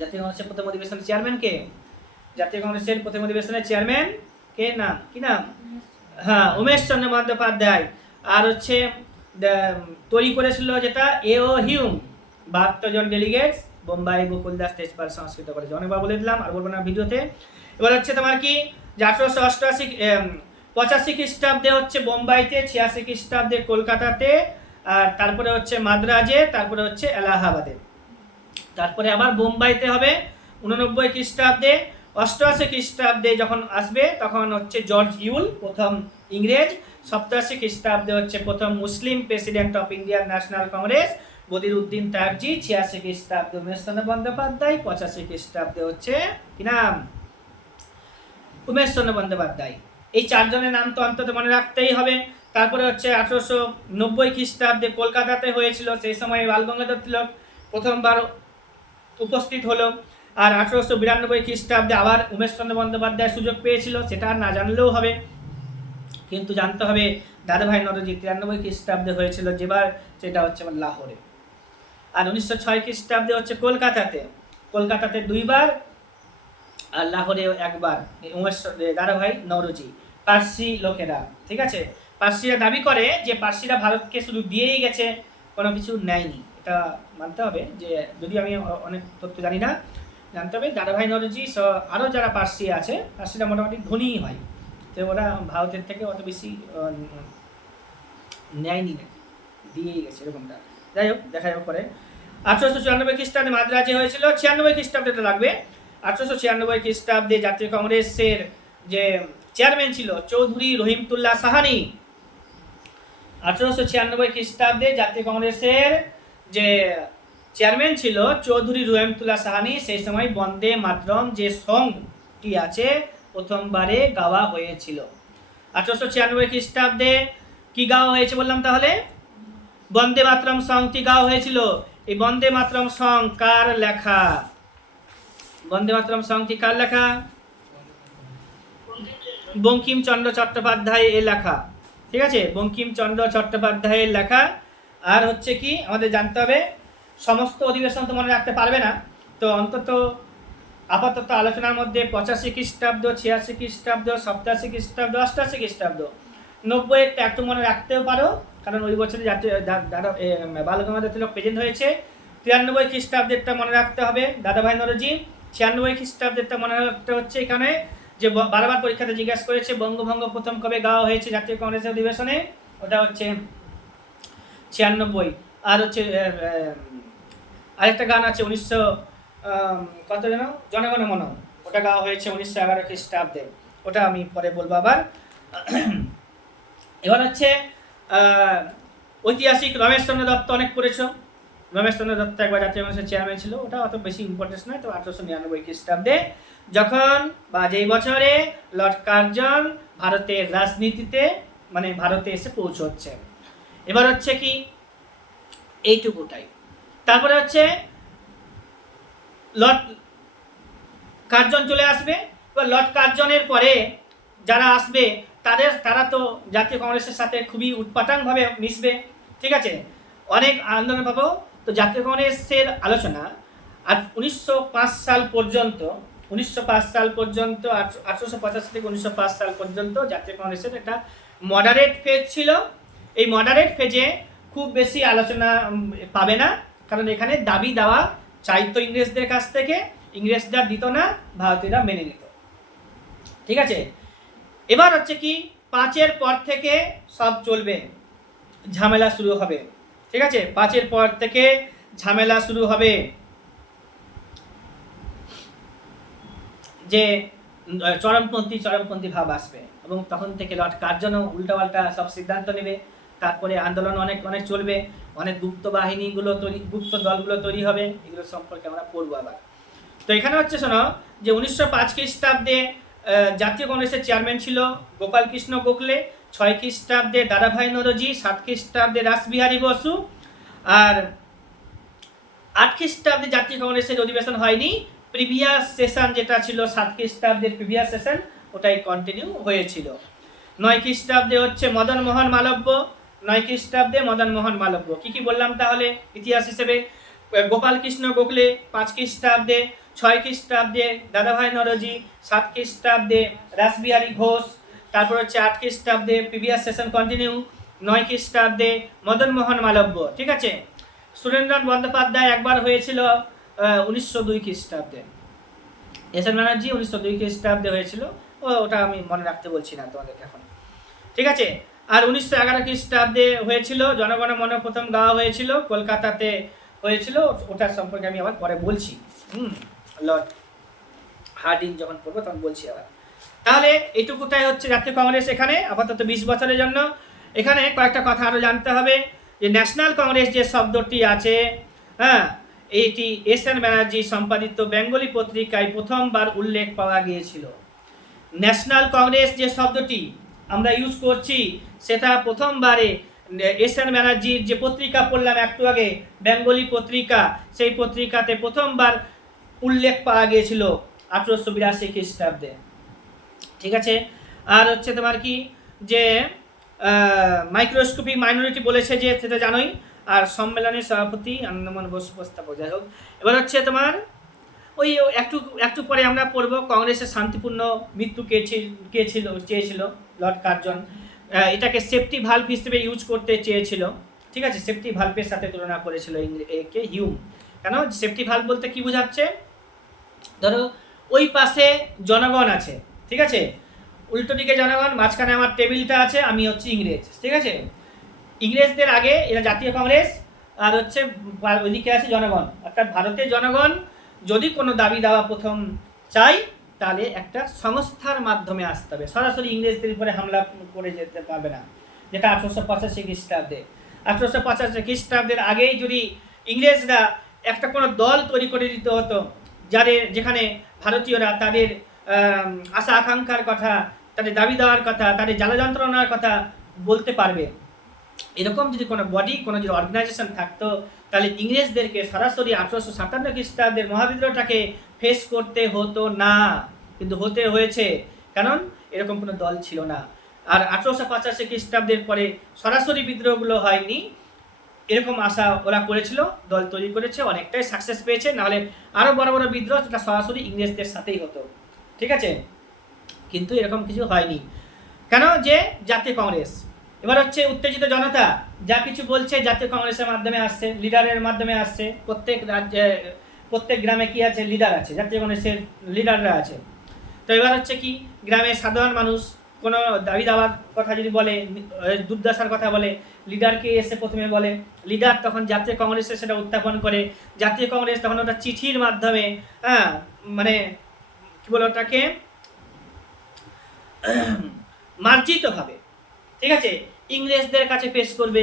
জাতীয় কংগ্রেসের প্রথম অধিবেশনের চেয়ারম্যান কে? জাতীয় কংগ্রেসের প্রথম অধিবেশনের চেয়ারম্যান কে? নাম কি নাম? হ্যাঁ, উমেশচন্দ্র বন্দ্যোপাধ্যায়। আর হচ্ছে তৈরি করেছিল যেটা এও হিউম, 72 জন ডেলিগেটস, বোম্বাই গোকুলদাস তেজপাল সংস্কৃত কলেজ। অনেকবার বলে দিলাম, আর বলবো না ভিডিওতে। এবার হচ্ছে তোমার কি, যে 1885 খ্রিস্টাব্দে হচ্ছে বোম্বাইতে, 86 খ্রিস্টাব্দে কলকাতাতে, আর তারপরে হচ্ছে মাদ্রাজে, তারপরে হচ্ছে এলাহাবাদে, তারপরে আবার বোম্বাইতে হবে 89 খ্রিস্টাব্দে। 88 খ্রিস্টাব্দে যখন আসবে তখন হচ্ছে জর্জ ইউল, প্রথম ইংরেজ। 87 খ্রিস্টাব্দে হচ্ছে প্রথম Muslim president of Indian National Congress Badruddin Tyabji. 86 খ্রিস্টাব্দে উমেশচন্দ্র বন্দ্যোপাধ্যায়। 85 খ্রিস্টাব্দে হচ্ছে কি নাম? উমেশচন্দ্র বন্দ্যোপাধ্যায়। এই 4 জনের নাম তো অন্তত মনে রাখতেই হবে। তারপরে হচ্ছে 1890 খ্রিস্টাব্দে কলকাতাতে হয়েছিল, সেই সময় বালগঙ্গাধর তিলক প্রথমবার উপস্থিত হলো। আর 1892 খ্রিস্টাব্দে আবার উমেশচন্দ্র বন্দ্যোপাধ্যায় সুযোগ পেয়েছিল, সেটা আর না জানলেও হবে, কিন্তু জানতে হবে দাদাভাই নওরোজি 93 খ্রিস্টাব্দে হয়েছিল, যেবার সেটা হচ্ছে আমার লাহোরে। আর 1906 খ্রিস্টাব্দে হচ্ছে কলকাতাতে 2বার, আর লাহোরে 1বার। দাদাভাই নওরোজি পার্সি লোকেরা, ঠিক আছে, পার্সিরা দাবি করে যে পার্সিরা ভারতকে শুধু দিয়েই গেছে, কোনো কিছু নেয়নি। এটা মানতে হবে, যে যদি আমি অনেক তথ্য জানি না, জানতে হবে দাদাভাই নওরোজি আরও যারা পার্সি আছে, পার্সিরা মোটামুটি ধনীই হয়, তো ওরা ভারতের থেকে অত বেশি নেয়নি, না দিয়েই গেছে এরকমটা। যাই হোক, দেখা যাবে পরে। 1894 খ্রিস্টাব্দে মাদ্রাজে হয়েছিল। 96 খ্রিস্টাব্দে লাগবে। 1896 খ্রিস্টাব্দে জাতীয় কংগ্রেসের যে চেয়ারম্যান ছিল চৌধুরী রহিমতুল্লাহ সাহানি। 1896 খ্রিস্টাব্দে জাতীয় কংগ্রেসের যে চেয়ারম্যান ছিল চৌধুরী রহিমতুল্লাহ সাহানি, সেই সময় বন্দে মাতরম যে সংটি আছে প্রথমবারে গাওয়া হয়েছিল। 1896 খ্রিস্টাব্দে কি গাওয়া হয়েছে বললাম তাহলে? বন্দে মাতরম সংটি গাওয়া হয়েছিল। এই বন্দে মাতরম সং কার লেখা? বন্দে মাতরম সংটি কার লেখা? বঙ্কিমচন্দ্র চট্টোপাধ্যায় এর লেখা। ঠিক আছে, বঙ্কিমচন্দ্র চট্টোপাধ্যায়ের লেখা। আর হচ্ছে কি, আমাদের জানতে হবে, সমস্ত অধিবেশন তো মনে রাখতে পারবে না, তো অন্তত আপাতত আলোচনার মধ্যে 85 খ্রিস্টাব্দ, 86 খ্রিস্টাব্দ, 87 খ্রিস্টাব্দ, 88 খ্রিস্টাব্দ, 90 একটু মনে রাখতেও পারো, কারণ ওই বছরে জাতীয় বালগঙ্গাধর তিলক প্রেজেন্ট হয়েছে। 93 খ্রিস্টাব্দেরটা মনে রাখতে হবে দাদাভাই নরজি। 96 খ্রিস্টাব্দেরটা মনে রাখতে হচ্ছে এখানে, যে বারবার পরীক্ষাতে জিজ্ঞাসা করেছে বঙ্গভঙ্গ প্রথম কবে গাওয়া হয়েছে জাতীয় কংগ্রেসের অধিবেশনে, ওটা হচ্ছে 96। আর হচ্ছে আরেকটা গান আছে 1900 কত যেন, জনগণ মন, ওটা গাওয়া হয়েছে 1911 খ্রিস্টাব্দে, ওটা আমি পরে বলবো আবার। এবার হচ্ছে ঐতিহাসিক রমেশচন্দ্র দত্ত, অনেক করেছো। রমেশচন্দ্র দত্ত একবার জাতীয় কংগ্রেসের চেয়ারম্যান ছিল, ওটা অত বেশি ইম্পর্টেন্স নয়। তো 1899 খ্রিস্টাব্দে যখন বা যেই বছরে লর্ড কার্জন ভারতের রাজনীতিতে মানে ভারতে এসে পৌঁছচ্ছে। এবার হচ্ছে কি এইটুকুটাই। তারপরে হচ্ছে লর্ড কার্জন চলে আসবে। এবার লর্ড কার্জনের পরে যারা আসবে তারা তো জাতীয় কংগ্রেসের সাথে খুবই উৎপাটাংভাবে মিশবে, ঠিক আছে, অনেক আন্দোলন পাবো। তো জাতীয় কংগ্রেসের আলোচনা আর 1905 সাল পর্যন্ত 1885 থেকে 1905 সাল পর্যন্ত জাতীয় কংগ্রেসের একটা মডারেট ফেজ ছিল। এই মডারেট ফেজে খুব বেশি আলোচনা পাবে না, কারণ এখানে দাবি দেওয়া চাইতো ইংরেজদের কাছ থেকে, ইংরেজরা দিত না, ভারতীয়রা মেনে নিত, ঠিক আছে। এবার হচ্ছে কি 5-এর পর থেকে সব চলবে, ঝামেলা শুরু হবে, ঠিক আছে। 5-এর পর থেকে ঝামেলা শুরু হবে, যে চরমপন্থী ভাব আসবে, এবং তখন থেকে লর্ড কার্জনও উল্টাপাল্টা সব সিদ্ধান্ত নেবে। তারপরে আন্দোলন অনেক চলবে, অনেক গুপ্ত বাহিনীগুলো গুপ্ত দলগুলো তৈরি হবে, এগুলো সম্পর্কে আমরা পড়বো আবার। তো এখানে হচ্ছে শোনো যে 1905 খ্রিস্টাব্দে জাতীয় কংগ্রেসের চেয়ারম্যান ছিল গোপাল কৃষ্ণ গোখলে, 6 খ্রিস্টাব্দে দাদাভাই নরজি, 7 খ্রিস্টাব্দে রাসবিহারী বসু, আর 8 খ্রিস্টাব্দে জাতীয় কংগ্রেসের অধিবেশন হয়নি। প্রিভিয়াস সেশন যেটা ছিল 7 খ্রিস্টাব্দের প্রিভিয়াস সেশন, ওটাই কন্টিনিউ হয়েছিল। 9 খ্রিস্টাব্দে হচ্ছে মদন মোহন মালব্য, 9 খ্রিস্টাব্দে মদন মোহন মালব্য। কি বললাম তাহলে ইতিহাস হিসেবে? গোপাল কৃষ্ণ গোখলে 5 খ্রিস্টাব্দে, 6 খ্রিস্টাব্দে দাদাভাই নরজি, 7 খ্রিস্টাব্দে রাসবিহারী ঘোষ, তারপর হচ্ছে 8 খ্রিস্টাব্দে প্রিভিয়াস সেশন কন্টিনিউ, 9 খ্রিস্টাব্দে মদন মোহন মালব্য, ঠিক আছে। সুরেন্দ্রনাথ বন্দ্যোপাধ্যায় একবার হয়েছিল 1902 খ্রিস্টাব্দে, এস এন ব্যানার্জি 1902 খ্রিস্টাব্দে হয়েছিল, ওটা আমি মনে রাখতে বলছি না তোমাদেরকে এখন, ঠিক আছে। আর 1911 খ্রিস্টাব্দে হয়েছিল জনগণ মন প্রথম গাওয়া হয়েছিল, কলকাতাতে হয়েছিল, ওটার সম্পর্কে আমি আবার পরে বলছি। লর্ড হার্ডিং যখন পড়বো তখন বলছি আবার। তাহলে এইটুকুটাই হচ্ছে জাতীয় কংগ্রেস এখানে আপাতত 20 বছরের জন্য। এখানে কয়েকটা কথা আরও জানতে হবে, যে ন্যাশনাল কংগ্রেস যে শব্দটি আছে, হ্যাঁ, এইটি এস এন ব্যানার্জি সম্পাদিত বেঙ্গলি পত্রিকায় প্রথমবার উল্লেখ পাওয়া গিয়েছিল। ন্যাশনাল কংগ্রেস যে শব্দটি আমরা ইউজ করছি, সেটা প্রথমবারে এস এন ব্যানার্জির যে পত্রিকা পড়লাম একটু আগে, বেঙ্গলি পত্রিকা, সেই পত্রিকাতে প্রথমবার উল্লেখ পাওয়া গিয়েছিল 1882 খ্রিস্টাব্দে, ঠিক আছে। আর হচ্ছে তোমার কি যে মাইক্রোস্কোপিক মাইনরিটি বলেছে যে, সেটা জানোই। আর সম্মেলনের সভাপতি আনন্দমোহন বসু প্রস্তাবক, যাই হোক। এবার হচ্ছে তোমার ওই একটু পরে আমরা পড়বো কংগ্রেসের শান্তিপূর্ণ মৃত্যু চেয়েছিল লর্ড কার্জন, এটাকে সেফটি ভালভ হিসেবে ইউজ করতে চেয়েছিল, ঠিক আছে। সেফটি ভালভের সাথে তুলনা করেছিল একে হিউম। কেন সেফটি ভালভ বলতে কি বোঝাচ্ছে? ধরো ওই পাশে জনগণ আছে, ঠিক আছে, উল্টো দিকে জনগণ, মাঝখানে আমার টেবিলটা আছে, আমি হচ্ছে ইংরেজ, ঠিক আছে। ইংরেজদের আগে এরা জাতীয় কংগ্রেস, আর হচ্ছে ওইদিকে আছে জনগণ, অর্থাৎ ভারতের জনগণ যদি কোনো দাবি দেওয়া প্রথম চাই, তাহলে একটা সংস্থার মাধ্যমে আসতে হবে, সরাসরি ইংরেজদের উপরে হামলা করে যেতে পারবে না, যেটা 1885 খ্রিস্টাব্দে। 1885 খ্রিস্টাব্দের আগেই যদি ইংরেজরা একটা কোনো দল তৈরি করে দিতে হতো, যেখানে ভারতীয়রা তাদের আশা আকাঙ্ক্ষার কথা, তাদের দাবি দেওয়ার কথা, তাদের জ্বালা যন্ত্রণার কথা বলতে পারবে, এরকম যদি কোনো বডি, কোনো যদি অর্গানাইজেশন থাকতো, তাহলে ইংরেজদেরকে সরাসরি 1857 খ্রিস্টাব্দের মহাবিদ্রোহটাকে ফেস করতে হতো না, কিন্তু হতে হয়েছে, কারণ এরকম কোনো দল ছিল না। আর 1885 খ্রিস্টাব্দের পরে সরাসরি বিদ্রোহগুলো হয়নি, এরকম আশা ওরা করেছিল, দল তৈরি করেছে, অনেকটাই সাকসেস পেয়েছে। নাহলে আরও বড় বড় বিদ্রোহ সেটা সরাসরি ইংরেজদের সাথেই হতো, ঠিক আছে, কিন্তু এরকম কিছু হয়নি। কেন? যে জাতীয় কংগ্রেস, এবার হচ্ছে উত্তেজিত জনতা যা কিছু বলছে জাতীয় কংগ্রেসের মাধ্যমে আসছে, লিডারের মাধ্যমে আসছে। প্রত্যেক রাজ্যে, প্রত্যেক গ্রামে কি আছে, লিডার আছে, জাতীয় কংগ্রেসের লিডাররা আছে। তো এবার হচ্ছে কি, গ্রামের সাধারণ মানুষ কোনো দাবি দাওয়ার কথা যদি বলে, দুর্দশার কথা বলে, লিডারকে এসে প্রথমে বলে, লিডার তখন জাতীয় কংগ্রেসে সেটা উত্থাপন করে, জাতীয় কংগ্রেস তখন ওটা চিঠির মাধ্যমে, হ্যাঁ মানে কি বলে ওটাকে, মার্জিতভাবে, ঠিক আছে, ইংরেজদের কাছে পেশ করবে।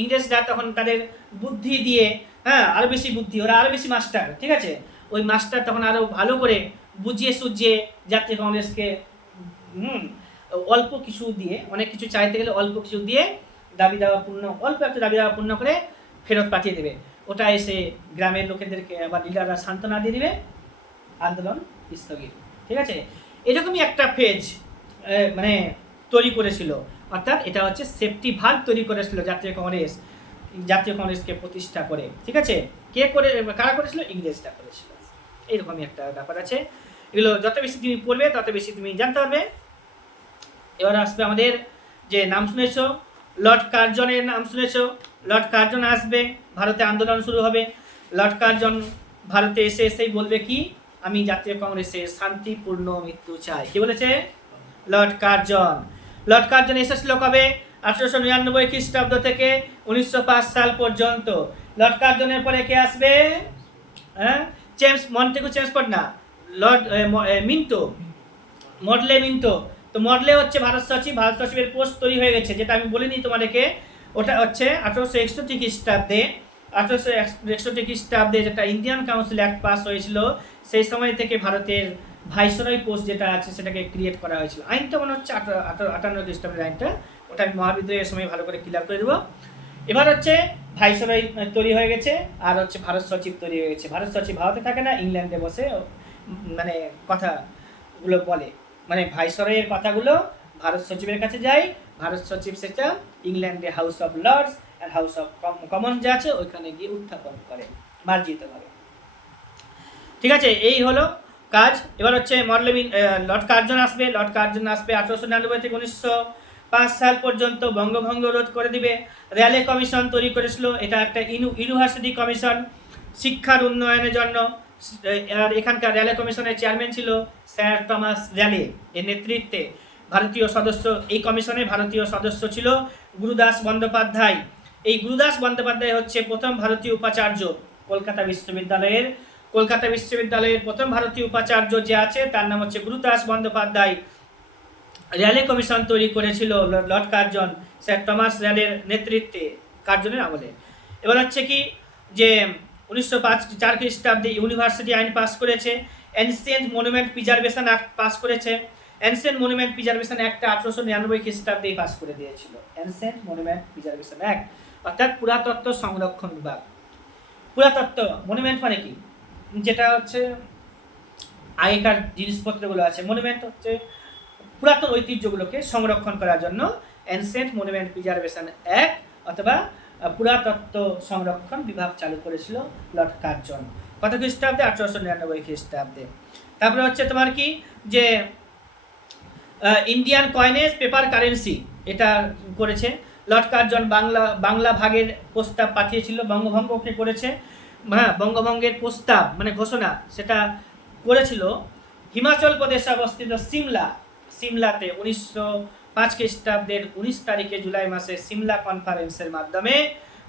ইংরেজরা তখন তাদের বুদ্ধি দিয়ে, হ্যাঁ আরো বেশি বুদ্ধি, ওরা আরো বেশি মাস্টার, ঠিক আছে, ওই মাস্টার তখন আরো ভালো করে বুঝিয়ে সুঝিয়ে জাতীয় কংগ্রেসকে অল্প কিছু দিয়ে, অনেক কিছু চাইতে গেলে অল্প কিছু দিয়ে দাবি দাওয়া পূর্ণ, অল্প একটা দাবি দাওয়া পূর্ণ করে ফেরত পাঠিয়ে দেবে। ওটা এসে গ্রামের লোকেদেরকে বা লিডাররা সান্ত্বনা দিয়ে দিবে, আন্দোলন স্থগিত, ঠিক আছে। এরকমই একটা ফেজ মানে তৈরি করেছিল, অর্থাৎ এটা হচ্ছে সেফটি ভাল্ব তৈরি করেছিল জাতীয় কংগ্রেসকে প্রতিষ্ঠা করে, ঠিক আছে। কে করে, কারা করেছিল? ইংরেজরা করেছিল। এইরকমই একটা ব্যাপার আছে। এগুলো যত বেশি তুমি পড়বে তত বেশি তুমি জানতে পারবে। এবার আসবে আমাদের যে নাম শুনেছো, লর্ড কার্জনের নাম শুনেছো। লর্ড কার্জন আসবে, ভারতে আন্দোলন শুরু হবে। লর্ড কার্জন ভারতে এসেই বলবে কি, আমি জাতীয় কংগ্রেসের শান্তিপূর্ণ মৃত্যু চাই। কি বলেছে লর্ড কার্জন? লর্ড কার্জন এসেছিল কবে? 1899 খ্রিস্টাব্দ থেকে 1905 সাল পর্যন্ত। লর্ড কার্জনের পরে কে আসবে? হ্যাঁ, মন্টেগু চেমসফোর্ড না, লর্ড মিন্টো, মডলে মিন্টো। তো মডলে হচ্ছে ভারত সচিব। ভারত সচিবের পোস্ট তৈরি হয়ে গেছে, যেটা আমি বলিনি তোমাদেরকে। ওটা হচ্ছে 1861 খ্রিস্টাব্দে, 1861 খ্রিস্টাব্দে যেটা ইন্ডিয়ান কাউন্সিল অ্যাক্ট পাস হয়েছিল, সেই সময় থেকে ভারতের ভাইসরয় পোস্ট যেটা আছে সেটাকে ক্রিয়েট করা হয়েছিল। আইনটা মনে হচ্ছে 58 খ্রিস্টাব্দের আইনটা, ওটা আমি মহাবিদ্যালয়ের সময় ভালো করে ক্লিয়ার করে দেবো। এবার হচ্ছে ভাইসরয় তৈরি হয়ে গেছে, আর হচ্ছে ভারত সচিব তৈরি হয়ে গেছে। ভারত সচিব ভারতে থাকে না, ইংল্যান্ডে বসে মানে কথাগুলো বলে, মানে ভাইসরয়ের কথাগুলো ভারত সচিবের কাছে যায়। ভারত সচিব সেটা ইংল্যান্ডে হাউস অফ লর্ডস আর হাউস অফ কমন যা আছে ওইখানে গিয়ে উত্থাপন করে মার্জিতভাবে, ঠিক আছে। এই হলো কাজ। এবার হচ্ছে লর্ড কার্জন আসবে। লর্ড কার্জন আসবে 1899 থেকে 1905 সাল পর্যন্ত, বঙ্গভঙ্গ রোধ করে দিবে। র্যালে কমিশন তৈরি করেছিল, এটা একটা ইউনিভার্সিটি কমিশন শিক্ষার উন্নয়নের জন্য। আর এখানকার র্যালে কমিশনের চেয়ারম্যান ছিল স্যার টমাস র্যালে, এর নেতৃত্বে ভারতীয় সদস্য, এই কমিশনে ভারতীয় সদস্য ছিল গুরুদাস বন্দ্যোপাধ্যায়। এই গুরুদাস বন্দ্যোপাধ্যায় হচ্ছে প্রথম ভারতীয় উপাচার্য কলকাতা বিশ্ববিদ্যালয়ের প্রথম ভারতীয় উপাচার্য যে আছে তার নাম হচ্ছে গুরুদাস বন্দ্যোপাধ্যায়। র্যালে কমিশন তৈরি করেছিল লর্ড কার্জন, স্যার টমাস র্যালের নেতৃত্বে, কার্জনের আমলে। এবার হচ্ছে কি যে 1904 খ্রিস্টাব্দে ইউনিভার্সিটি আইন পাস করেছে। Ancient monument preservation act pass করেছে। এনসিয়েন্ট মনুমেন্ট প্রিজার্ভেশন অ্যাক্টটা 1899 খ্রিস্টাব্দেই পাস করে দিয়েছিল। এনসিয়েন্ট মনুমেন্ট প্রিজার্ভেশন অ্যাক্ট অর্থাৎ পুরাতত্ত্ব সংরক্ষণ বিভাগ। পুরাতত্ত্ব, মনুমেন্ট মানে কি, যেটা হচ্ছে আগেকার জিনিসপত্রগুলো আছে। মনুমেন্ট হচ্ছে পুরাতন ঐতিহ্যগুলোকে সংরক্ষণ করার জন্য এনসিয়েন্ট মনুমেন্ট প্রিজার্ভেশন অ্যাক্ট অথবা পুরাতত্ত্ব সংরক্ষণ বিভাগ চালু করেছিল লর্ড কার্জন। কত খ্রিস্টাব্দে? 1899 খ্রিস্টাব্দে। তারপরে হচ্ছে তোমার কি যে ইন্ডিয়ান কয়েনেজ পেপার কারেন্সি, এটা করেছে লর্ড কার্জন। বাংলা ভাগের প্রস্তাব পাঠিয়েছিল, বঙ্গভঙ্গকে করেছে। হ্যাঁ, বঙ্গভঙ্গের প্রস্তাব মানে ঘোষণা সেটা করেছিল হিমাচল প্রদেশে অবস্থিত সিমলাতে 1905 খ্রিস্টাব্দের 19 তারিখে জুলাই মাসে সিমলা কনফারেন্সের মাধ্যমে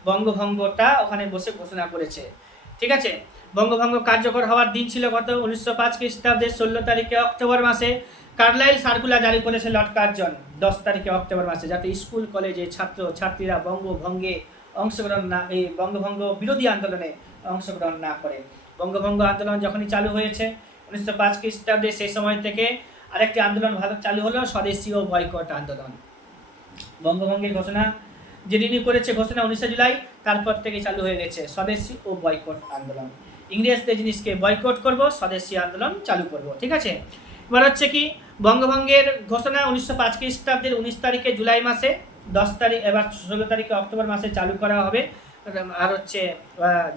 বঙ্গভঙ্গটা ওখানে বসে ঘোষণা করেছে, ঠিক আছে। বঙ্গভঙ্গ কার্যকর হওয়ার দিন ছিল কত? 1905 খ্রিস্টাব্দের 16 তারিখে অক্টোবর মাসে। কার্লাইল সার্কুলার জারি করেছে লর্ড কার্জন 10 তারিখে অক্টোবর মাসে, যাতে স্কুল কলেজে ছাত্রীরা বঙ্গভঙ্গে অংশগ্রহণ না, এই বঙ্গভঙ্গ বিরোধী আন্দোলনে অংশগ্রহণ না করে। বঙ্গভঙ্গ আন্দোলন যখনই চালু হয়েছে 1905 খ্রিস্টাব্দে, সেই সময় থেকে আরেকটি আন্দোলন ভারত চালু হলো, স্বদেশী ও বয়কট আন্দোলন। বঙ্গভঙ্গের ঘোষণা যেদিনই করেছে ঘোষণা 19 জুলাই, তারপর থেকে চালু হয়ে গেছে স্বদেশী ও বয়কট আন্দোলন। ইংরেজদের জিনিসকে বয়কট করব, স্বদেশী আন্দোলন চালু করব, ঠিক আছে। এবার হচ্ছে কি বঙ্গভঙ্গের ঘোষণা 1905 খ্রিস্টাব্দের 19 তারিখে জুলাই মাসে, 10 তারিখ এবার 16 তারিখে অক্টোবর মাসে চালু করা হবে আর হচ্ছে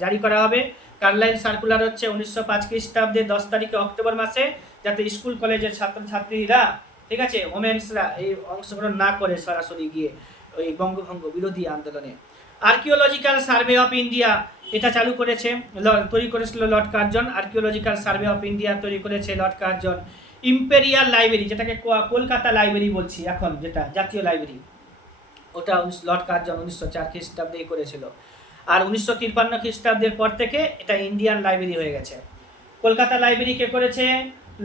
জারি করা হবে। কার্লাইল সার্কুলার হচ্ছে 1905 খ্রিস্টাব্দে 10 তারিখে অক্টোবর মাসে, যাতে স্কুল কলেজের ছাত্রছাত্রীরা ঠিক আছে, ওমেন্সরা এই অংশগ্রহণ না করে সরাসরি গিয়ে ওই বঙ্গভঙ্গ বিরোধী আন্দোলনে। আর্কিওলজিক্যাল সার্ভে অফ ইন্ডিয়া এটা চালু করেছে, তৈরি করেছিল Lord Curzon. Archaeological survey of India তৈরি করেছে লর্ড কার্জন। ইম্পেরিয়াল লাইব্রেরি, যেটাকে কলকাতা লাইব্রেরি বলছি এখন, যেটা জাতীয় লাইব্রেরি, ওটা লর্ড কার্জন 1904 খ্রিস্টাব্দে করেছিল। আর 1953 খ্রিস্টাব্দের পর থেকে এটা ইন্ডিয়ান লাইব্রেরি হয়ে গেছে। কলকাতা লাইব্রেরি কে করেছে?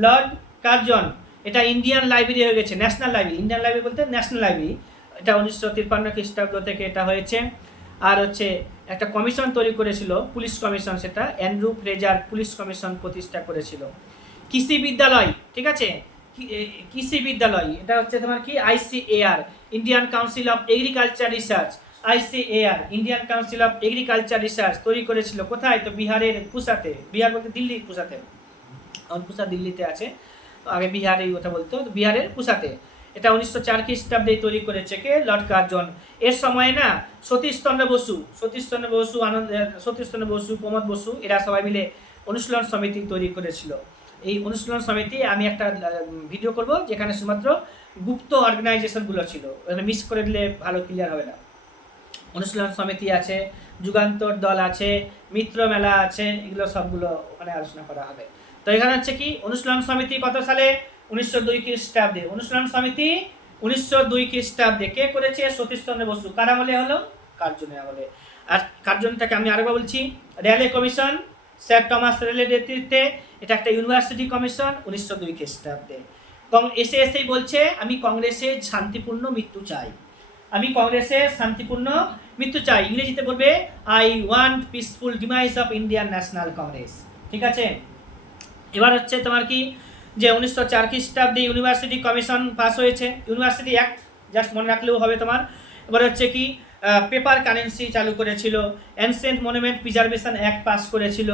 Lord Curzon. এটা ইন্ডিয়ান লাইব্রেরি হয়ে গেছে, ন্যাশনাল লাইব্রেরি। ইন্ডিয়ান লাইব্রেরি বলতে ন্যাশনাল লাইব্রেরি। এটা 1953 খ্রিস্টাব্দ থেকে এটা হয়েছে। আর হচ্ছে একটা কমিশন তৈরি করেছিল, পুলিশ কমিশন, সেটা অ্যান্ড্রু ফ্রেজার পুলিশ কমিশন প্রতিষ্ঠা করেছিল। কৃষি বিদ্যালয়, ঠিক আছে, কৃষি বিদ্যালয়, এটা হচ্ছে তোমার কি ICAR, Indian council of agriculture research. ICAR, Indian council of agriculture research তৈরি করেছিল কোথায়? তো বিহারের পুসাতে। বিহার বলতে দিল্লির পুসাতে, এখন পুসা দিল্লিতে আছে, আগে বিহারে কথা বলতো, বিহারের পুসাতে। এটা 1904 খ্রিস্টাব্দে তৈরি করেছে কে? Lord Curzon. এর সময় না সতীশচন্দ্র বসু, প্রমোদ বসু, এরা সবাই মিলে অনুশীলন সমিতি তৈরি করেছিল। এই অনুশীলন সমিতি আমি একটা ভিডিও করব যেখানে শুধুমাত্র গুপ্ত অর্গানাইজেশনগুলো ছিল, এখানে মিস করে দিলে ভালো ক্লিয়ার হবে না। অনুশীলন সমিতি আছে, যুগান্তর দল আছে, মিত্র মেলা আছে, এগুলো সবগুলো ওখানে আলোচনা করা হবে। তো এখানে হচ্ছে কি অনুশীলন সমিতি কত সালে? 1902 খ্রিস্টাব্দে। অনুশীলন সমিতি 1902 খ্রিস্টাব্দে কে করেছে? সতীশচন্দ্র বসু। কার আমলে হলো? কার্জনের আমলে। আর কার্জনটাকে আমি আরেকবার বলছি, রেলে কমিশন, স্যার টমাস রেলের নেতৃত্বে। এটা একটা ইউনিভার্সিটি কমিশন 1902 খ্রিস্টাব্দে। এসেই বলছে আমি কংগ্রেসের শান্তিপূর্ণ মৃত্যু চাই, আমি কংগ্রেসের শান্তিপূর্ণ মৃত্যু চাই। ইংরেজিতে বলবে I want peaceful ডিমাইজ of Indian National Congress. ঠিক আছে, এবার হচ্ছে তোমার কি যে 1904 খ্রিস্টাব্দে ইউনিভার্সিটি কমিশন পাস হয়েছে, ইউনিভার্সিটি অ্যাক্ট জাস্ট মনে রাখলেও হবে তোমার। এবার হচ্ছে কি পেপার কারেন্সি চালু করেছিল, ancient monument preservation act pass করেছিল,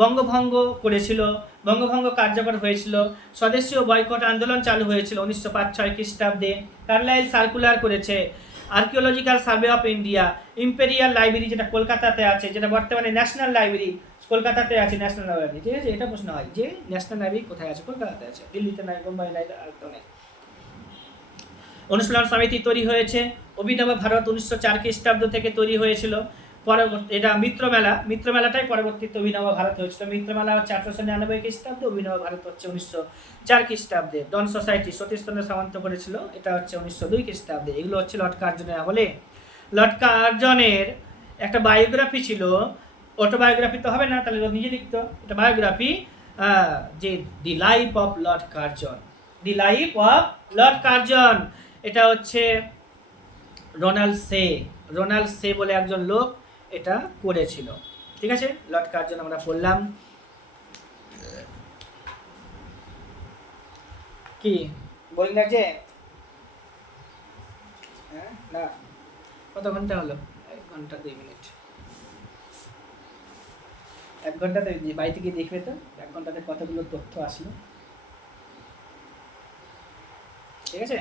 বঙ্গভঙ্গ করেছিল, বঙ্গভঙ্গ কার্যকর হয়েছিল, স্বদেশীয় বয়কট আন্দোলন চালু হয়েছিল 1905-06 খ্রিস্টাব্দে, কার্লাইল সার্কুলার করেছে, archaeological survey of India, imperial library যেটা কলকাতাতে আছে, যেটা বর্তমানে ন্যাশনাল লাইব্রেরি, কলকাতাতে আছে ন্যাশনাল লাইব্রেরি। ঠিক আছে, এটা প্রশ্ন হয় যে ন্যাশনাল লাইব্রেরি কোথায় আছে? কলকাতাতে আছে, দিল্লিতে নাই, বোম্বাই নাই, আর তো নেই। অনুশীলন সমিতি তৈরি হয়েছে। অভিনব ভারত 1904 খ্রিস্টাব্দ থেকে তৈরি হয়েছিল। পরবর্তী এটা মিত্রমেলাটাই পরবর্তীতে অভিনব ভারত হয়েছিল। মিত্রমেলা হচ্ছে 1899 খ্রিস্টাব্দে, অভিনব ভারত হচ্ছে 1904 খ্রিস্টাব্দে। ডন সোসাইটি সতীশচন্দ্র সামন্ত করেছিল, এটা হচ্ছে 1902 খ্রিস্টাব্দে। এগুলো হচ্ছে লর্ড কার্জনের আমলে। লর্ড কার্জনের একটা বায়োগ্রাফি ছিল, অটোবায়োগ্রাফি তো হবে না, তাহলে নিজে লিখত, এটা বায়োগ্রাফি, যে দি life of Lord Curzon, the life of Lord Curzon. এটা হচ্ছে রোনাল্ড সে বলে একজন লোক এটা করেছিল। ঠিক আছে, লর্ড কার্জন আমরা পড়লাম। কি বলি না যে না, কত ঘন্টা হলো? 1 ঘন্টা 2 মিনিট। 1 ঘন্টাতে বাড়ি থেকে দেখবে তো 1 ঘন্টাতে কতগুলো তথ্য আসলো। ঠিক আছে,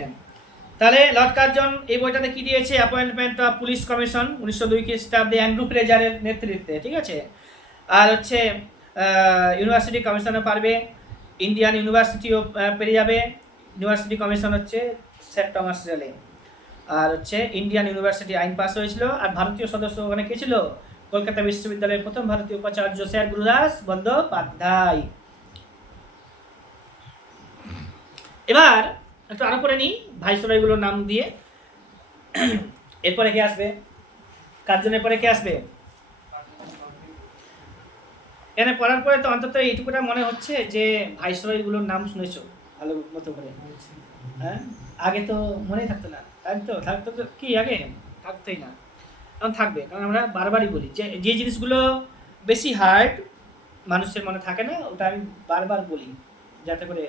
তাহলে লর্ড কার্জন এই বইটাতে কি দিয়েছে? অ্যাপয়েন্টমেন্ট অফ পুলিশ কমিশন 1902 খ্রিস্টাব্দে অ্যান্ড্রু ফ্রেজারের নেতৃত্বে। ঠিক আছে, আর হচ্ছে ইউনিভার্সিটি কমিশনও পারবে, ইন্ডিয়ান ইউনিভার্সিটিও পেরে যাবে। ইউনিভার্সিটি কমিশন হচ্ছে স্যার টমাস রেলে। আর হচ্ছে ইন্ডিয়ান ইউনিভার্সিটি আইন পাস হয়েছিল। আর ভারতীয় সদস্য ওখানে কে ছিল? কলকাতা বিশ্ববিদ্যালয়ের প্রথম ভারতীয় উপাচার্য স্যার গুরুদাস বন্দ্যোপাধ্যায়। এবার একটু আরো করে নিই ভাইসরয়গুলোর নাম দিয়ে। এরপরে কে আসবে? কার্জনের পরে কে আসবে? এখানে পড়ার পরে তো অন্তত এইটুকুটা মনে হচ্ছে যে ভাইসরয়গুলোর নাম শুনেছো ভালো মতো করে। হ্যাঁ, আগে তো মনেই থাকতো না, থাকতো তো কি আগে থাকতোই না, এখন থাকবে, কারণ আমরা বারবারই বলি যে জিনিসগুলো বেশি হার্ড মানুষের মনে থাকে না, ওটা আমি বারবার বলি যাতে করে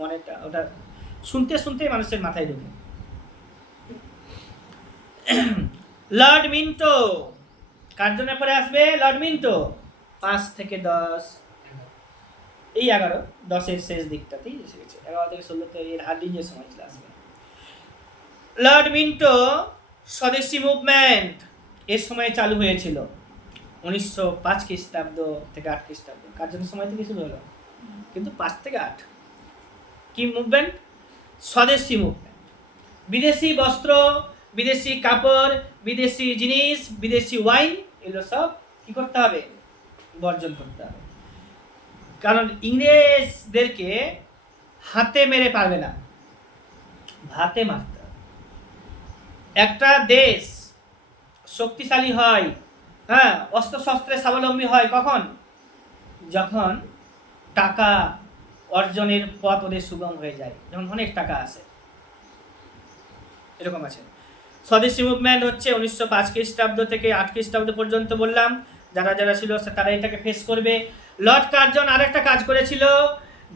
মনেটা ওটা শুনতে শুনতে মানুষের মাথায় ঢোকে। লর্ড মিন্টো কার্জনের পরে আসবে লর্ড মিন্টো। 5 থেকে 10, এই 11, 10-এর শেষ দিকটাতেই এসে গেছে। 11 থেকে 16 তো এর হার্ডিংয়ের সময় আসবে। লর্ড মিন্টো স্বদেশী মুভমেন্ট এর সময় চালু হয়েছিল 1905 খ্রিস্টাব্দ থেকে 8 খ্রিস্টাব্দ। কার্জনের সময় থেকে শুরু হলো, কিন্তু 5 থেকে 8। কি মুভমেন্ট? স্বদেশি মুভমেন্ট, বিদেশি বস্ত্র, বিদেশি কাপড়, বিদেশি জিনিস, বিদেশি ওয়াইন, এগুলো সব কি করতে হবে? বর্জন করতে হবে। কারণ ইংরেজদেরকে হাতে মেরে পারবে না, ভাতে মারতে হবে। একটা দেশ শক্তিশালী হয়, হ্যাঁ, অস্ত্রশস্ত্রে স্বাবলম্বী হয় কখন? যখন টাকা অর্জনের পথ ওদের সুগম হয়ে যায়, যখন অনেক টাকা আসে। এরকম আছে। স্বদেশি মুভমেন্ট হচ্ছে 1905 খ্রিস্টাব্দ থেকে 8 খ্রিস্টাব্দ পর্যন্ত বললাম। যারা যারা ছিল তারা এটাকে ফেস করবে। লর্ড কার্জন আরেকটা কাজ করেছিল,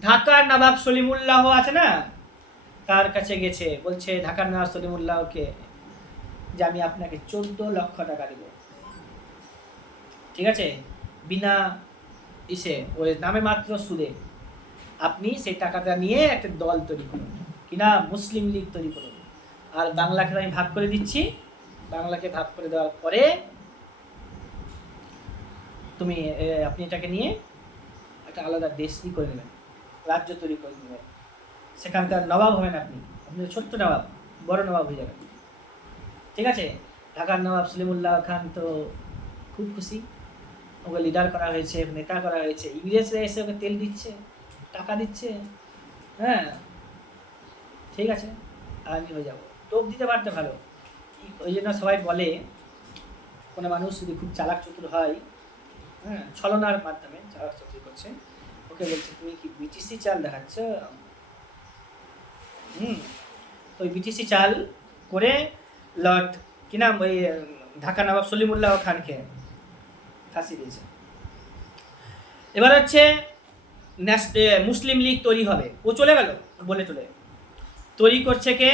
ঢাকার নবাব সলিমুল্লাহ আছে না, তার কাছে গেছে, বলছে ঢাকার নবাব সলিমুল্লাহকে যে আমি আপনাকে 14 লক্ষ টাকা দেব, ঠিক আছে, বিনা ওই নামে মাত্র সুদে আপনি সেই টাকাটা নিয়ে একটা দল তৈরি করুন, কিনা মুসলিম লীগ তৈরি করুন, আর বাংলাকে আমি ভাগ করে দিচ্ছি, বাংলাকে ভাগ করে দেওয়ার পরে তুমি আপনি এটাকে নিয়ে একটা আলাদা দেশ করে নেবেন, রাজ্য তৈরি করে নেবেন, সেখানকার নবাব হবেন আপনি, আপনি ছোট্ট নবাব, বড় নবাব হয়ে যাবেন, ঠিক আছে। ঢাকার নবাব সলিমুল্লাহ খান তো খুব খুশি, ওকে লিডার করা হয়েছে, নেতা করা হয়েছে, ইংরেজরা এসে ওকে তেল দিচ্ছে, টাকা দিচ্ছে, হ্যাঁ ঠিক আছে, আমি হয়ে যাবো। টোপ দিতে পারতে ভালো, ওই জন্য সবাই বলে কোনো মানুষ যদি খুব চালাক চতুর হয়, হ্যাঁ, ছলনার মাধ্যমে চালাক চতুর করছে, ওকে বলছে তুমি কি বিটিসি চাল দেখাচ্ছ, ওই বিটিসি চাল করে লর্ড কি নাম ওই ঢাকা নবাব সলিমুল্লাহ খানকে ফাঁসি দিয়েছে। এবার হচ্ছে মুসলিম লীগ তৈরি হবে, ও চলে গেল বলে চলে, তৈরি করছে কে?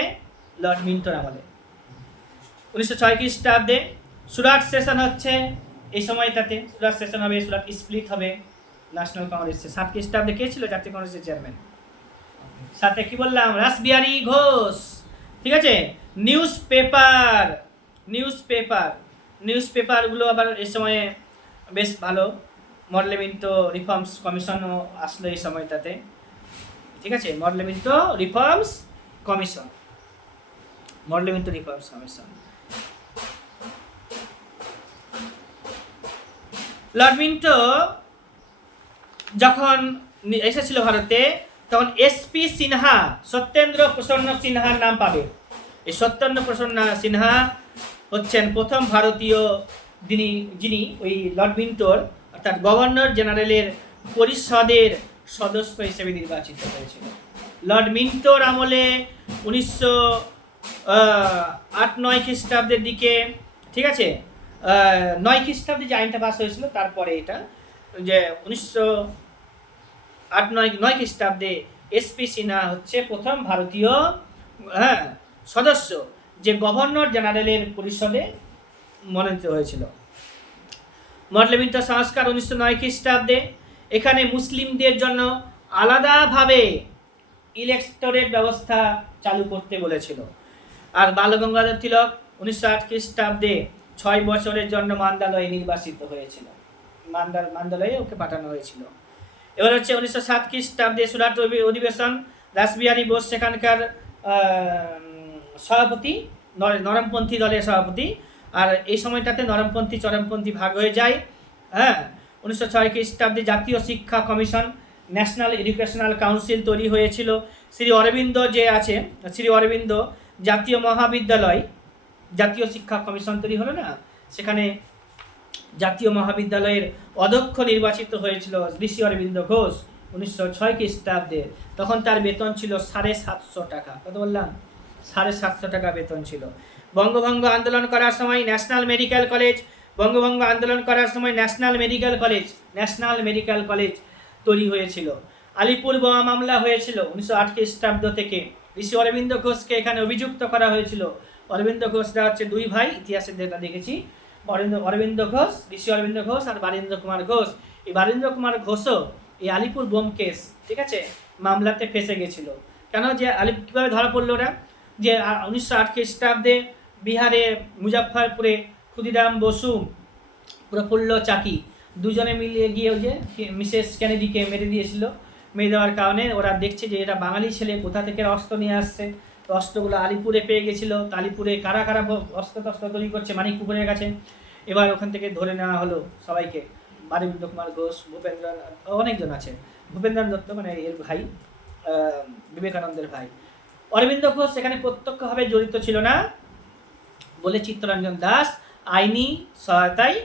লর্ড মিন্টোর আমলে 1906 খ্রিস্টাব্দে সুরাট সেশন হচ্ছে, এই সময়টাতে সুরাট সেশন হবে, সুরাট স্প্লিট হবে ন্যাশনাল কংগ্রেসে। 7 খ্রিস্টাব্দে কে ছিল জাতীয় কংগ্রেসের চেয়ারম্যান? সাথে কি বললাম? রাসবিহারী ঘোষ, ঠিক আছে। নিউজপেপারগুলো আবার এই সময়ে বেশ ভালো, মডেলিমিন্টো রিফর্মস কমিশনও আসলো এই সময়টাতে, ঠিক আছে। মডেলিমিন্টো রিফর্মস কমিশন। লর্ড মিন্টো যখন এসেছিল ভারতে, তখন এসপি সিনহা, সত্যেন্দ্র প্রসন্ন সিনহার নাম পাবে। এই সত্যেন্দ্র প্রসন্ন সিনহা হচ্ছেন প্রথম ভারতীয় যিনি ওই লর্ড মিন্টোর অর্থাৎ গভর্নর জেনারেলের পরিষদের সদস্য হিসেবে নির্বাচিত হয়েছিল। লর্ড মিন্টোর আমলে 1908-9 খ্রিস্টাব্দের দিকে, ঠিক আছে, 9 খ্রিস্টাব্দে যে আইনটা পাস হয়েছিল, তারপরে এটা যে 1908-9 খ্রিস্টাব্দে এসপি সিনহা হচ্ছে প্রথম ভারতীয়, হ্যাঁ, সদস্য যে গভর্নর জেনারেলের পরিষদে মনোনীত হয়েছিল। মডেলিমিন্টো সংস্কার 1909 খ্রিস্টাব্দে, এখানে মুসলিমদের জন্য আলাদাভাবে ইলেকটোরেট ব্যবস্থা চালু করতে বলেছিল। আর বালগঙ্গাধর তিলক 1908 খ্রিস্টাব্দে 6 বছরের জন্য মান্দালয়ে নির্বাসিত হয়েছিল, মান্দালয়ে ওকে পাঠানো হয়েছিল। এবার হচ্ছে 1907 খ্রিস্টাব্দে সুরাট অধিবেশন, রাসবিহারী বোস সেখানকার সভাপতি, নরমপন্থী দলের সভাপতি। আর এই সময়টাতে নরমপন্থী চরমপন্থী ভাগ হয়ে যায়, হ্যাঁ। 1906 খ্রিস্টাব্দে জাতীয় শিক্ষা কমিশন, ন্যাশনাল এডুকেশনাল কাউন্সিল তৈরি হয়েছিল। শ্রী অরবিন্দ যে আছে, শ্রী অরবিন্দ জাতীয় মহাবিদ্যালয়, জাতীয় শিক্ষা কমিশন তৈরি হলো না, সেখানে জাতীয় মহাবিদ্যালয়ের অধ্যক্ষ নির্বাচিত হয়েছিল ঋষি অরবিন্দ ঘোষ 1906 খ্রিস্টাব্দে। তখন তার বেতন ছিল 750 টাকা। কত বললাম? 750 টাকা বেতন ছিল। বঙ্গভঙ্গ আন্দোলন করার সময় ন্যাশনাল মেডিকেল কলেজ তৈরি হয়েছিল। আলিপুর বোমা মামলা হয়েছিল 1908 খ্রিস্টাব্দ থেকে। ঋষি অরবিন্দ ঘোষকে এখানে অভিযুক্ত করা হয়েছিল। অরবিন্দ ঘোষরা হচ্ছে দুই ভাই, ইতিহাসে যেটা দেখেছি, অরবিন্দ ঘোষ, ঋষি অরবিন্দ ঘোষ আর বারীন্দ্র কুমার ঘোষ। এই বারীন্দ্র কুমার ঘোষও এই আলিপুর বোম কেস, ঠিক আছে, মামলাতে ফেসে গেছিল। কেন যে কীভাবে ধরা পড়লো ওরা? যে 1908 খ্রিস্টাব্দে বিহারে মুজাফফরপুরে ক্ষুদিরাম বসু, প্রফুল্ল চাকি দুজনে মিলিয়ে গিয়ে যে মিসেস কেনেডিকে মেরে দিয়েছিল, মেরে দেওয়ার কারণে ওরা দেখছে যে এটা বাঙালি ছেলে, কোথা থেকে অস্ত্র নিয়ে আসছে। তো অস্ত্রগুলো আলিপুরে পেয়ে গেছিল, তো আলিপুরে কারা কারা অস্ত্র টস্ত্র তৈরি করছে মানিকপুকুরের কাছে। এবার ওখান থেকে ধরে নেওয়া হলো সবাইকে, অরবিন্দ কুমার ঘোষ, ভূপেন্দ্র, অনেকজন আছে, ভূপেন্দ্রনাথ দত্ত মানে এর ভাই, বিবেকানন্দের ভাই। অরবিন্দ ঘোষ সেখানে প্রত্যক্ষভাবে জড়িত ছিল না বলে চিত্তরঞ্জন দাস আইনি সহায়তায়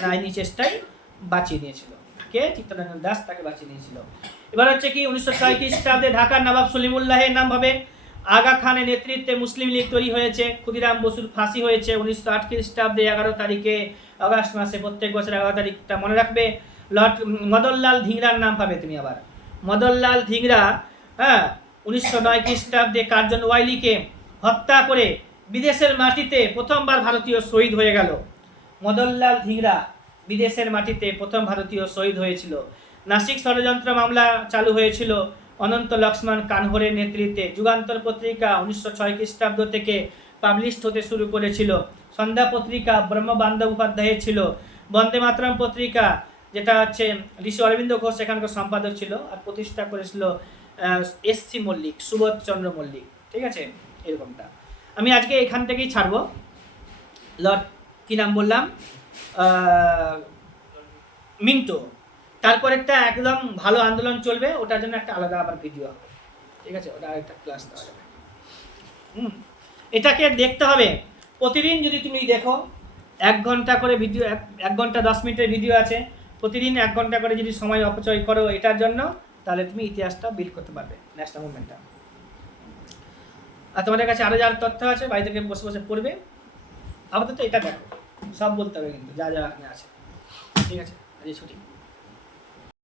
না আইনি চেষ্টায় বাঁচিয়ে নিয়েছিল। কে? চিত্তরঞ্জন দাস তাকে বাঁচিয়ে নিয়েছিল। এবার হচ্ছে কি 1906 খ্রিস্টাব্দে ঢাকার নবাব সলিমুল্লাহের নাম ভাবে আগা খানের নেতৃত্বে মুসলিম লীগ তৈরি হয়েছে। ক্ষুদিরাম বসুর ফাঁসি হয়েছে 1908 খ্রিস্টাব্দে 11 তারিখে, আগস্ট মাসে, প্রত্যেক বছর 11 তারিখটা মনে রাখবে। লর্ড মদনলাল ধিংরার নাম পাবে তুমি আবার, মদনলাল ধিংরা। হ্যাঁ, 1909 খ্রিস্টাব্দে কার্জন ওয়াইলিকে হত্যা করে বিদেশের মাটিতে প্রথমবার ভারতীয় শহীদ হয়ে গেল। মদনলাল ধিংরা বিদেশের মাটিতে প্রথম ভারতীয় শহীদ হয়েছিল। নাসিক ষড়যন্ত্র মামলা চালু হয়েছিল অনন্ত লক্ষ্মণ কানহরের নেতৃত্বে। যুগান্তর পত্রিকা 1906 খ্রিস্টাব্দ থেকে পাবলিশড হতে শুরু করেছিল। সন্ধ্যা পত্রিকা ব্রহ্মবান্ধব উপাধ্যায়ের ছিল। বন্দে মাতরম পত্রিকা, যেটা হচ্ছে ঋষি অরবিন্দ ঘোষ এখানকার সম্পাদক ছিল, আর প্রতিষ্ঠা করেছিল এস.সি. মল্লিক, সুবোধচন্দ্র মল্লিক। ঠিক আছে, এরকমটা। আমি আজকে এখান থেকেই ছাড়বো। লর্ড কি নাম বললাম, মিন্টো। তারপর একটা একদম ভালো আন্দোলন চলবে, ওটার জন্য একটা আলাদা আবার ভিডিও হবে। ঠিক আছে, ওটা আরেকটা ক্লাস দেওয়া যাবে। এটাকে দেখতে হবে প্রতিদিন। যদি তুমি দেখো 1 ঘন্টা করে ভিডিও, 1 ঘন্টা 10 মিনিটের ভিডিও আছে, প্রতিদিন 1 ঘন্টা করে যদি সময় অপচয় করো এটার জন্য, তাহলে তুমি ইতিহাসটা বিল্ড করতে পারবে, ন্যাশনাল মুভমেন্টটা। আর তোমাদের কাছে আরও যার তথ্য আছে বাড়ি থেকে বসে বসে পড়বে। আপাতত এটা দেখো, সব বলতে হবে কিন্তু যা যা এখানে আছে। ঠিক আছে, আজকে ছুটি।